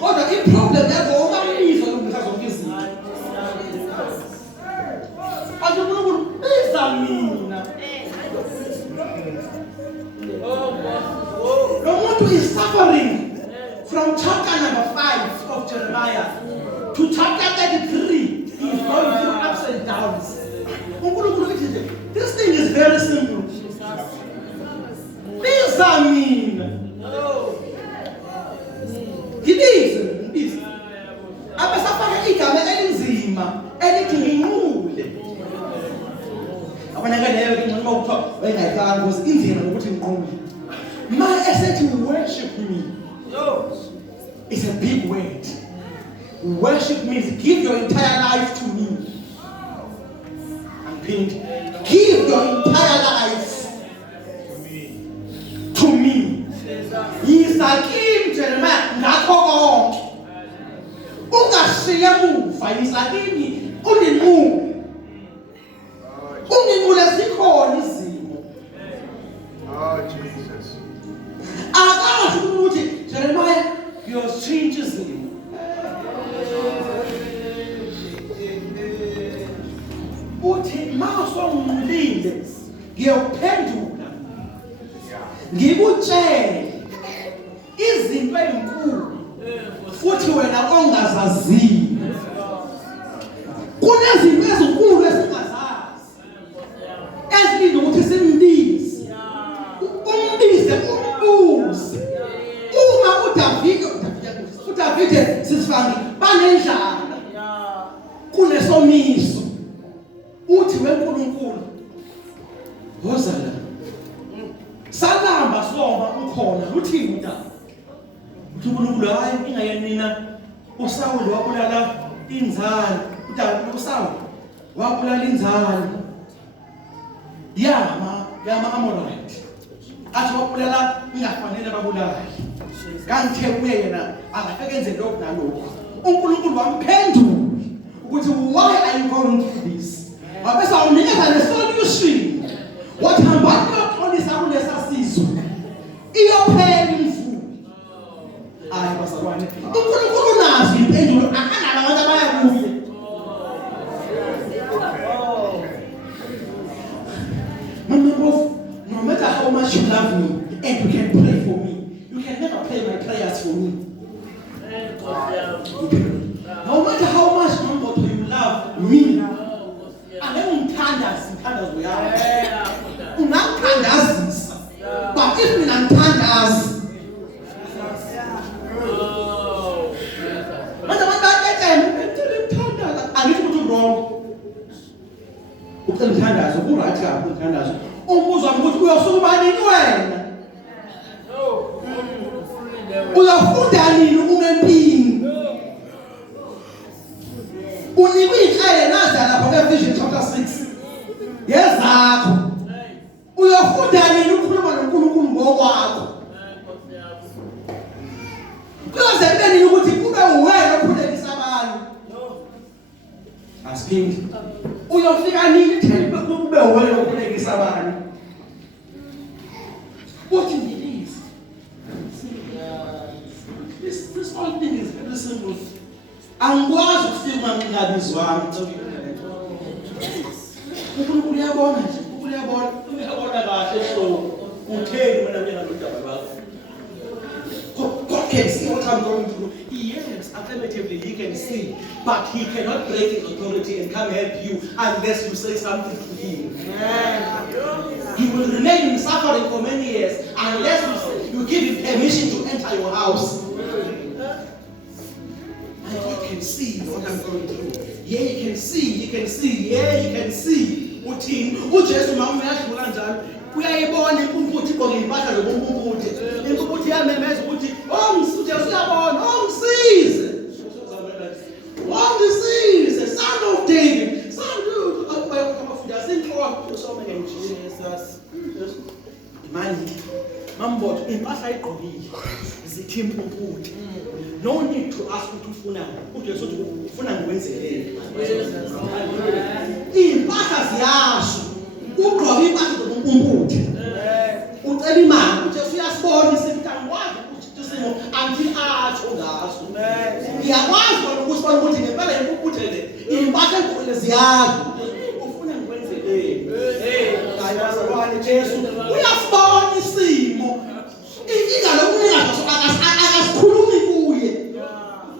Kodwa iproblem yakho ungamizwa lokho zonke izinto. Athi uNkulunkulu biza mina. Who is suffering from chapter number 5 of Jeremiah to chapter 33. He is going through ups and downs. This thing is very simple. These are mean. It is. I'm suffering igama elinzima elikhingule. Abanye ngeke ngincoma ukuthiwa wayengayikanga because inzima ukuthi ngiqonde. My essay to worship me. It's a big word. Worship means give your entire life to me. And pinned. Give your entire life to me. He is like him, Jeremiah. Ngakho konke. Ungashiya emuva. He is like him. Unimule. Unimule zikhona izimo. Oh Jesus. Akazi ukuthi Jeremiah uyoshintsha izimo. Uthi mawusongilinde ngiyophendula. Ngikutshele izinto ezinkulu futhi wena ongazaziyo. Kunezinto ezinkulu esingazazi. Ezilinde ukuthi simbize. Umbize umbuze. Uma uDavide sisifangi banendlala. Kunesomiso. Uthi weNkulunkulu hozala. Salamba soma ukhona luthini uDavide. Uthi uNkulunkulu hayi inkinga yenina uSawuli wabulala inzalo. uDavide uSawuli wabulala inzalo. Yama Amorite. Athi wabulala ingafanele babulala. Kanti kuye yena akafeke enze lokho nalokho. uNkulunkulu wamphendula ukuthi why are you going through this? Wabese awunikeza le solution. Wathamba kuyoxolisa kulesasizwe. Iyophela imfundo. Hayi bazalwane. uNkulunkulu nazi impendulo akanala abantu abaya kuye. No matter how much you love me and you can pray for me, you can never pray my prayers for me. No matter how much you love me, umthandazo yakho. Ungamthandazisa. But if mina ngithandazi, manje abantu bayathetha angithi ukuthi wrong. Umthandazo ku-right kabi umthandazo. Umbuzo wami ukuthi uyosukuma nini wena? Uyafunda nini uma empini? Unikwe ihlelo naza lapha kweVision chapter 6. Yezakho. Uyafunda nini ukukhuluma noNkulunkulu ngokwakho? Because asiphinde uyofika nini thembe kube wena okulekisa abanye what it is this whole thing is very simple angikwazi ukufika mangingabizi wami uNkulunkulu uyabona nje uyabona kahle so utheni mina mina lodaba bakho God can see what I'm going through. Yes, affirmatively he can see, but he cannot break his authority and come help you unless you say something to him. He will remain in suffering for many years unless you give him permission to enter your house. And God can see what I'm going through. Yeah, he can see. Yeah, he can see. uJesu mama uyadlula njalo uyayibona impumputhe igqoke impahla zobumpumputhe impumputhe yamemeza ukuthi Jesu uyabona ongisize son of David son of abafundi asinhloko usome ngeJesus imani mambodo impahla igqokile zithi impumputhe no need to ask ukuthi ufuna uJesu uthi ufuna ngikwenzelele impahla ziyasho ugqoka impahla zobumpumputhe ucela imali uJesu uyasibona isimntangwazi ukuthi simo until atsho ngaso ngiyakwazi ukubona ukuthi ngempela impumputhe le impahla egqokile ziyasho ufuna ngikwenzelele ayazalwane Jesu uyasibona isimo inkinga lokuningazo akasikhulumi kuye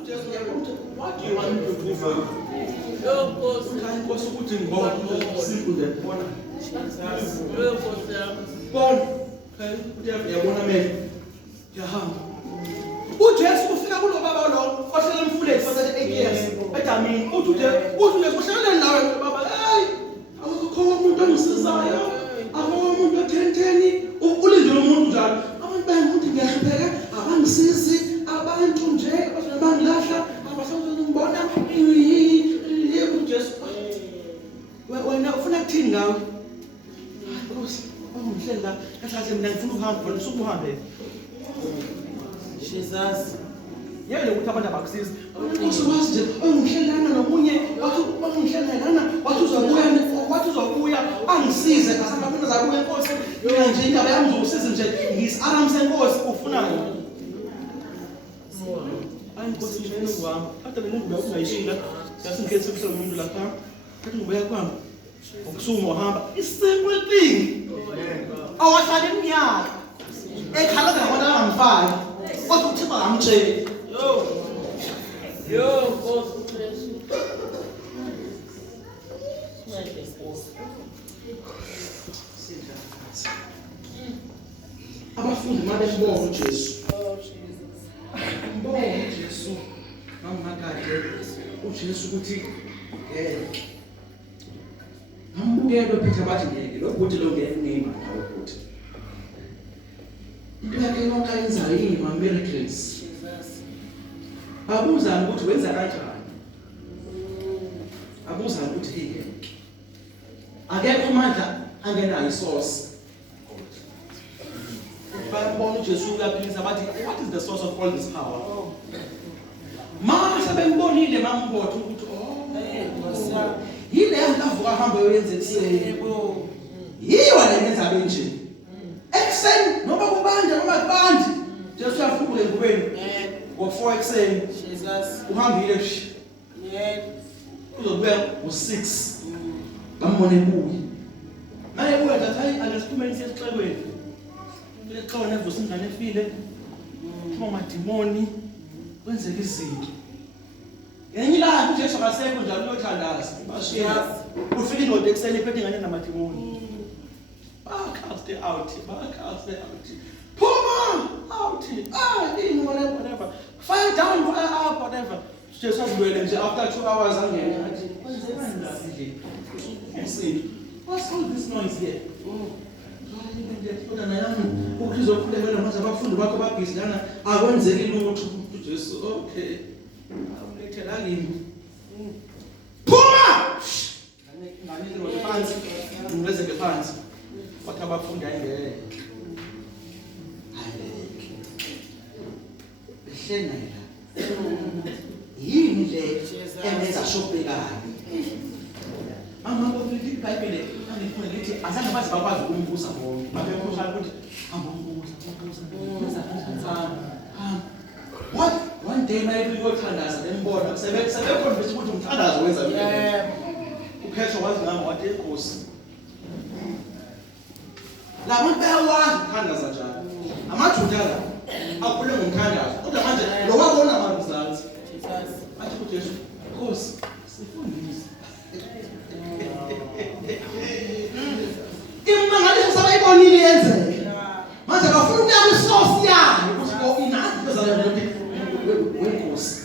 Jesu uyakuthi what do you want me to do for you Nkosi ukuthi ngibona simple that bona bona uyabona mina yahamba uJesu ufika kulo baba lo ohlala emfuleni for 8 years edamini uthi uJesu uhlala nawe baba hey akukho umuntu ongisizayo akukho umuntu othenteni ulindele umuntu njalo abantu bayamuntu ngiyahlupheka abangisizi abantu nje abangilahla abasazongibona uJesu wena ufuna ukuthini ngawe Nkosi ungihlela la kahle mina ngifuna ukuhamba bona usukuhambe Jesus yena ukuthi abantu abakusiza Nkosi wazi nje ungihlelana nomunye wathi ungihlelana wathi uzobuya angisize asangafuna zakuye Nkosi mina nje indaba yami uzokusiza nje ngisiaram senkosi ufuna Nkosi nje ngihamba kade bengubuya ungayishila yasingekho kusho umuntu lapha kade ngibuya kwami ukusuma uhamba isimple thing awahlala eminyaka ekhala ngabantu abangamfaki kodwa uThixo akamtsheli Nkosi abafundi mabembona uJesu mbona uJesu mamakade uJesu ukuthi ambukelo phethe bathi ngeke lokuthi lo ngeke nawe futhi into yakhe yonke ayenzayo ima miracles abuza ukuthi wenza kanjani abuza ukuthi yeke akekho amandla angenayo isource bayabona uJesu uyaphilisa bathi what is the source of all this power mase bembonile mambotho ukuthi yile angavuka hamba uyenze ekseni yiyo lenza benje ekseni noma kubanda noma kubandi Jesu uyafukule ngubeni ngo4 ekseni Jesus uhambile uzobuya ngo6 bambone kuyi naye buya thatha anesiphumeni sesixekweni lexona evusa ingane efile kuma madimoni kwenzeka izinto yenye la uJesu akasekho njalo uyothandaza bashiya ufika indoda ekseni ephethe ingane namadimoni cast out phuma out in whatever fire down fire up whatever Jesu azibuyele nje after 2 hours angena athi kwenzekani la nje usinto what's all this noise here kodwa nayami ukuzokhulela manje abafundi bakho babhizi lana akwenzeki lutho uJesu okay awulethela kimi phuma ngane ngene phansi ngizeke phansi wathi abafundi ayingeke behlenela yini le enza shopekani Mama ngofika iBhayibheli angifuna lithi azange bazi bakwazi ukumbuza bonke. Babekhohlala ukuthi angombuza. One day maybe uyothandaza lembona sebekhonfisa ukuthi umthandazo wenza yini. Ukhesho wazi ngama wathi inkosi. La muntu bayawazi umthandaza njalo. Amajuda la akhule ngomthandazo. Kodwa manje lo wabona mabuzansi. Athi kuJesu, Nkosi, sifundise. Imangaliso sabayibonile yenzeke. Manje bafuna ukuya kwisource yayo ukuthi inazi bezalana wenkosi.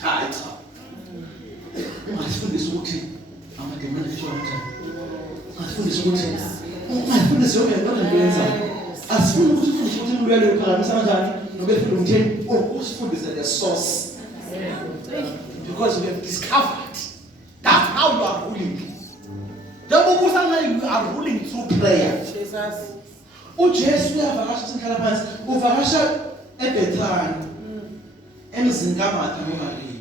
Hayi cha. Ungasifundisa ukuthi amademoni ashona kanjani. Ungasifundisa ukuthi ungafundisa yonke into engiyenza. Asifuni ukuthi ufundise ukuthi umlwele uphakamisa kanjani nobe ufuna umtheni usifundise the source. Because we have discovered that's how you are ruling. You are ruling through prayer. Jesus. uJesu uyavakasha senhlala phansi uvakasha eBethani emzini kaMartha noMaria.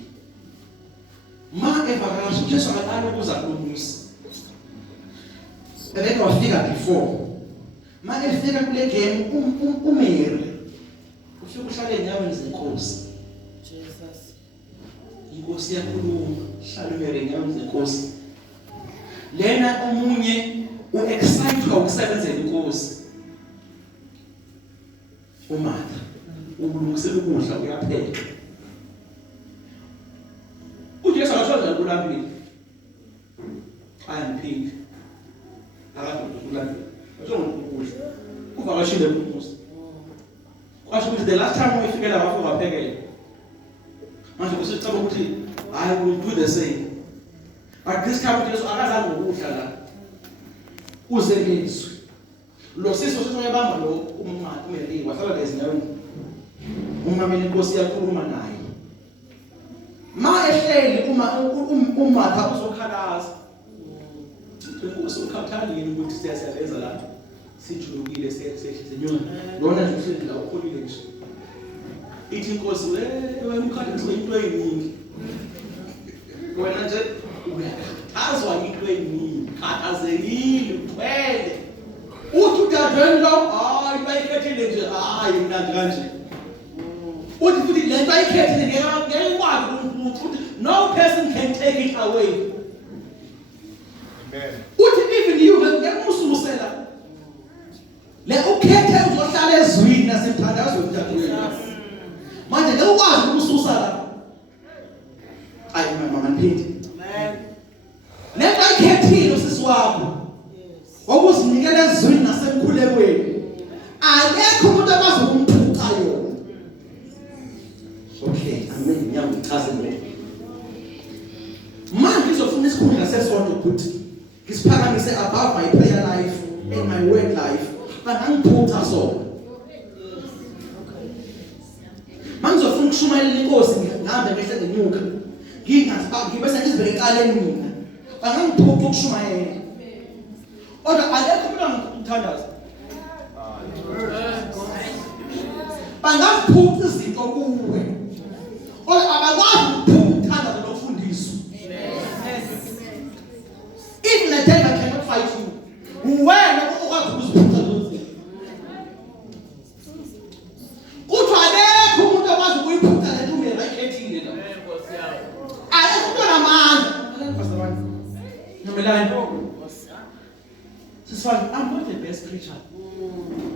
Ma evakasha uJesu akaqala ukuza kulomuzi. Ebeke wafika before. Ma efika kule game uMary ufika uhlala enyaweni zenkosi. Jesus. Inkosi yakhuluma, hlala uMary enyaweni zenkosi. Lena omunye uexcitedwa ukusebenzela inkosi. uMartha ulungisela ukudla uyapheka. uJesu akashona kulambile. Ayamphika. Akadonsa kulambile. Ashona ukudla. Uvakashile umuzi. Kwasho ukuthi the last time uyifikela wafika waphekela. Manje kusicaba ukuthi I will do the same. But this time uJesu akazange ukudla la. Uzelizwe. Lo siso soyabamba lo uMartha uMary wahlala lezinyaweni. Umameli inkosi yakhuluma naye. Ma ehleli uMartha uzokhalaza. Inkosi ukhathalile ukuthi siyasebenza la. Sijulukile senyoni. Lona nje uhleli la ukholile nje. Ithi inkosi wena ukhathalele into eyiningi. Wena nje uyakhathazwa into eyiningi. Khathazelile uthwele. Uthi udadweni lo hayi bayikhethile nje hayi mnandi kanje. Uthi futhi le nto ayikhethile ngeke ikwazi ukuthi no person can take it away. Amen. Uthi even you ngeke usulusela. Le ukhethe uzohlala ezwini nasemthandazweni dadweni. Manje ngeke ukwazi ukususa la. Ayi mama ngiphinde. Amen. Le nto ayikhethile usisi wakho. Okuzinikela ezwini nasemkhulekweni. Akekho umuntu abazi ukumphuca yona. Okay, amen. Ngiyakuchaza lo. Manje ngizofuna isikhundla sesonto ukuthi ngisiphakamise above my prayer life and my work life. Bangangiphuca sona. Manje ngizofuna ukushumayela inkosi ngihambe ngehle ngenyuka. Ngibese ngizibeke eqaleni mina. Bangangiphuca ukushumayela. Oda akekho umuntu umthandazo. Bangaphuca izinto kuwe. Oda abakwazi ukuphuca umthandazo nokufundiswa. Even the devil cannot fight you. Wena ukwazi ukuziphuca zonke. Kuthiwa akekho umuntu okwazi ukuyiphuca le nto uyayikhethile la. Akekho umuntu onamandla. Nomelani. I'm not the best preacher.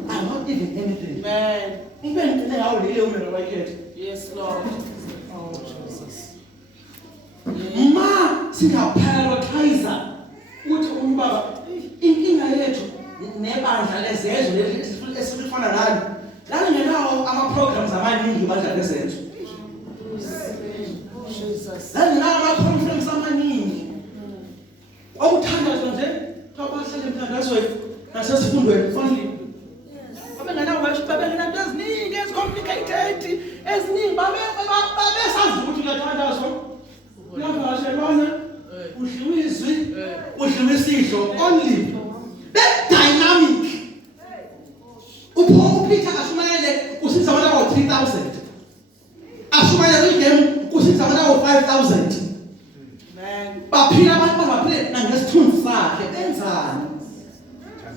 I'm not even anything. Amen. Even now, Yes, Lord. Oh, Jesus. Ma, singaprioritize ukuthi umbaba inkinga yethu nebandla lezezwe esifuna nalo. La ngenawo ama programs amaningi bandla lezezwe. Jesus. La ngenawo ama conference amaningi. Awuthandazwa nje kwabahlale emthandazweni nasesifundweni fanele. Babengena worship babengena eziningi ezicomplicated eziningi babesazi ukuthi uyathandazwa. Uyavashelwana udliwizwi udliwisidlo only. That dynamic. Upeter ashumayele usiza abantu aba 3000. Ashumayele igame usiza abantu aba 5000. Amen. Baphila abantu baphile nanges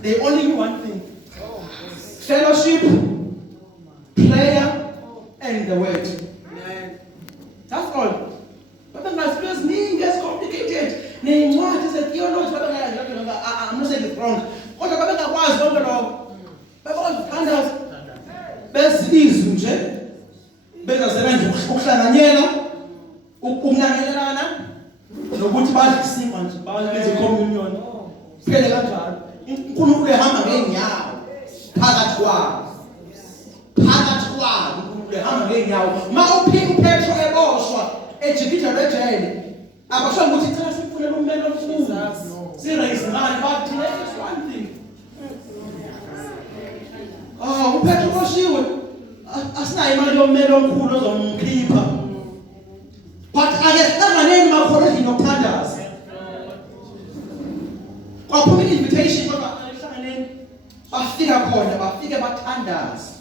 They only knew one thing. Fellowship, prayer, and the word. That's all. But the Nasbias name gets complicated. Name what is a theology, but I'm not saying it's wrong. What about the was don't know? But all thunders, best is nje. Beza sebenza ukuhlanganyela, ukunangelana, nokuthi bazisinga nje, bayenze communion. Phele kanjalo. uNkulunkulu ehamba ngeenyawo phakathi kwabo. Phakathi kwabo uNkulunkulu ehamba ngeenyawo. Ma uPetro eboshwa ejikitha lejele. Abasho ukuthi cela sifunele ummeli omkhulu. Siraise imali bathi let's one thing. uPetro koshiwe. Asinayo imali yommeli omkhulu ozomkhipha. But akesihlangane makholweni nokuthandaza. Kwaphuma invitation kodwa akehlanganeni bafika khona bafike bathandaza.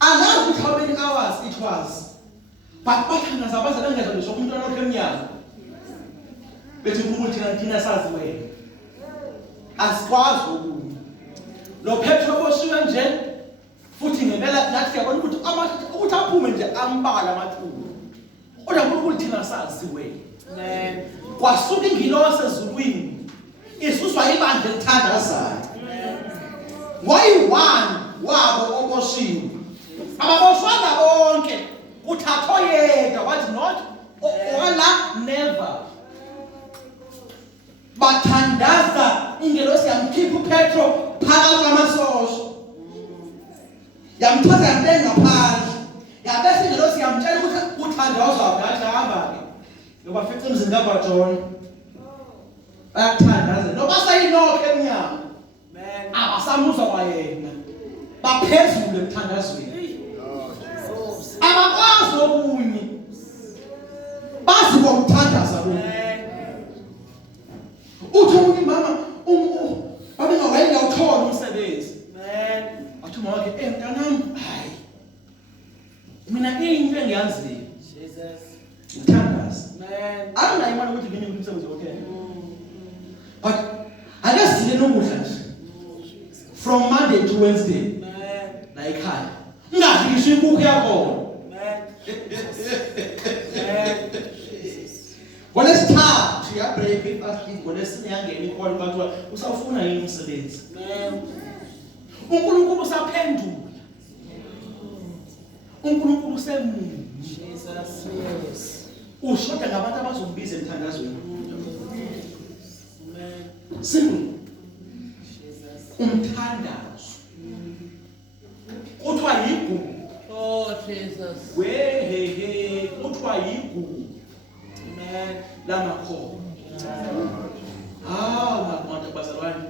Angazi ukuthi how many hours it was. But bathandaza baze bengezwa ngisho umuntu onke emnyango. Bethi uNkulunkulu thina sazi wena. Asikwazi okunye. Lo Petro boshiwe nje futhi ngempela nathi siyabona ukuthi ukuthi aphume nje ambala amathuba. Kodwa uNkulunkulu thina sazi wena. Amen. Kwasuka ingilosi ezulwini isuswa ibandla elithandazayo. Wayi-one wabo oboshiwe. Ababoshwanga bonke kuthathwa yedwa wathi not ola never. Bathandaza ingilosi yamkhipha uPetro phakathi kwamasosha. Yamthatha yambeka ngaphandle. Yabese ingilosi yamtshela ukuthi uthandazwa ngathi hamba ke. Ngoba fithi emzini kaBajon. Bayathandaza. Noba sayinokho emnyango. Amen. Abasamuzwa kwayena. Baphezulu emthandazweni. Abakwazi okunye. Bazi ngokuthandaza lokho. Uthi umuntu mama babengawayela uthola umsebenzi. Amen. Athi mama ke mntanami hayi. Mina into engiyaziyo. Jesus. Uthandaza. Amen. Anayo imali ukuthi ngine umsebenzi okay. But akasile nomudla nje. From Monday to Wednesday. Amen. La ekhaya. Ungadlisha inkukhu yakho. Amen. Ngolesithathu ya break ifasting ngolesine yangena ikhona bathiwa usawufuna yini umsebenzi. Amen. uNkulunkulu usaphendula. uNkulunkulu usemunye. Jesus yes. Ushoda ngabantu abazombiza emthandazweni. Amen. Simple. Umthandazo. Kuthiwa yigugu. Oh Jesus. Wehehe kuthiwa yigugu. Amen. Lamakhono. Makhona bazalwane.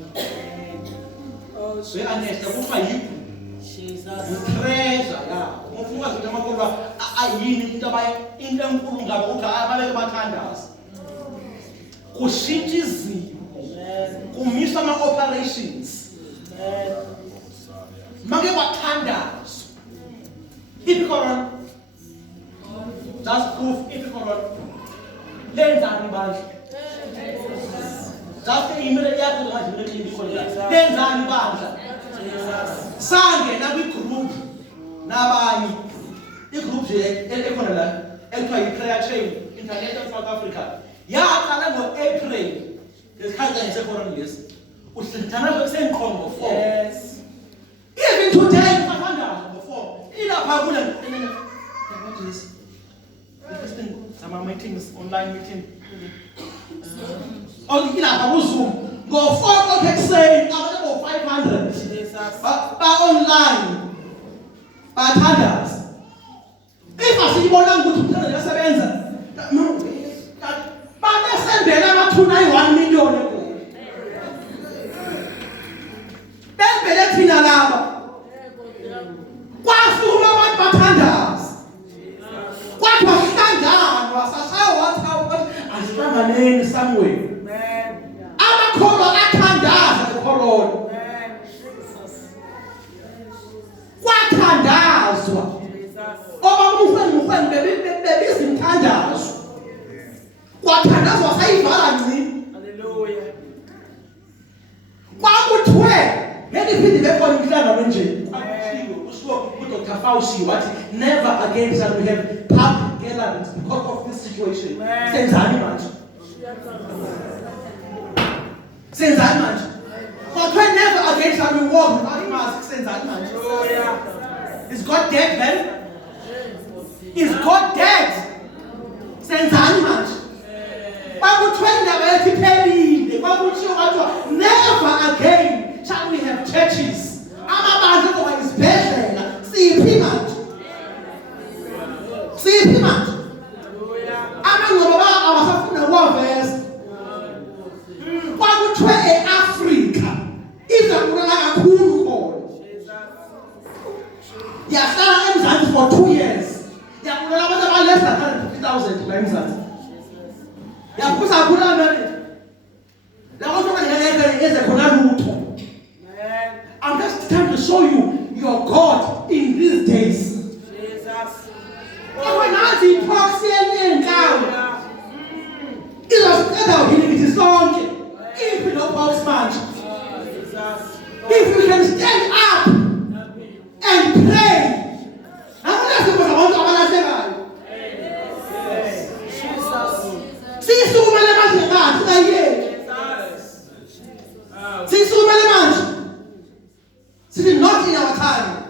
Oh, so yanehla kuthiwa yigugu. Jesus. Treasure ya. Ngofuka ukuthi amakhono ayini into into enkulu ngabe ukuthi ababeke bathandaza. Kushintsha izimo. Kumisa ama-operations. Make bathandazo. Ipikoron. Just proof ipikoron. Lenzani bandla. Just imele yakho ngajimele ipikoron. Lenzani bandla. Sange na group nabanye. Igroup je ekhona la ekuthiwa yi-prayer chain International South Africa. Yaqala ngo-April. Lesikhathi ngisekhona lesi. Uhlangana senqongo 4. Yes. Even today ngifakanda ngo-4. Ilapha kuna what is this thing? Some meetings, online meeting. Only ilapha ku Zoom. Ngo-4 o'clock ekuseni abantu ngo-500. Ba online. Bathandaza. If asiyibona ukuthi umthandazo uyasebenza. Babesendela amathuna ayi-1 million ekhona. Bembele thina laba. Kwasukuma abantu bathandaza. Kwathi bahlanganwa sashaye wathi asihlanganeni somewhere. Amakholwa athandaza ekholoni. Kwathandazwa. Oba umfweni bebiza imthandazo. Kwathandazwa sayivala ngci. Hallelujah. again shall we have public gatherings because of this situation. Senzani manje. Senzani manje. But never again shall we walk without masks. Senzani manje. Is God dead then? Is God dead? Senzani manje. Never again shall we have churches. Amabandla is better. See manje. See manje. Amangoma abasafuna warfare. Kwakuthiwe eAfrika izakubona kakhulu khona. Yahlala eMzansi for 2 years. Yakubona abantu abaless than 150,000 la eMzansi. Yakuza khona America. I'm just trying to show you your God in these days. If we can stand up and pray, see, not in our time.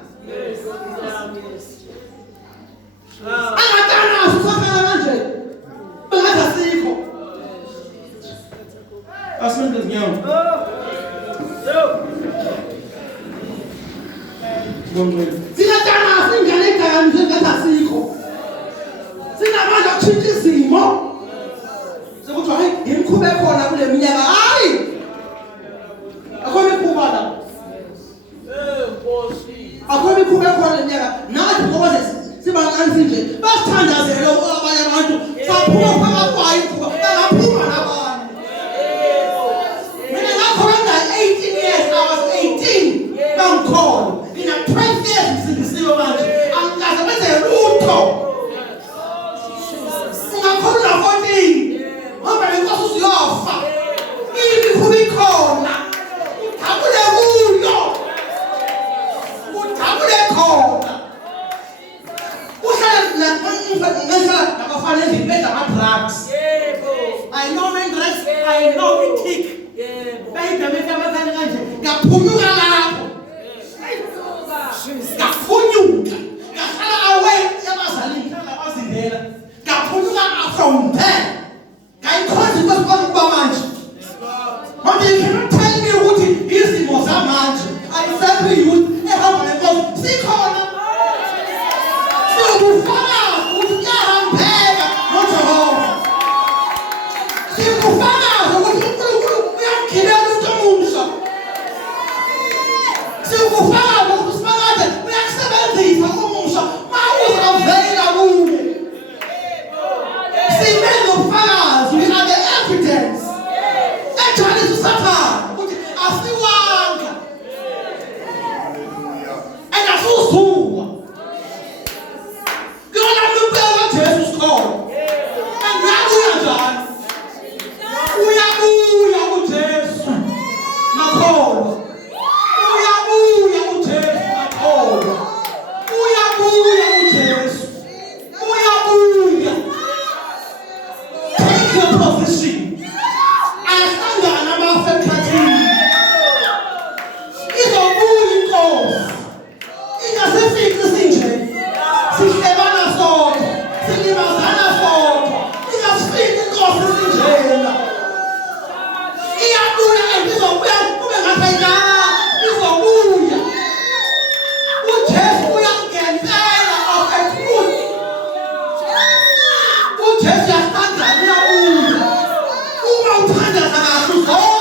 Umthandazo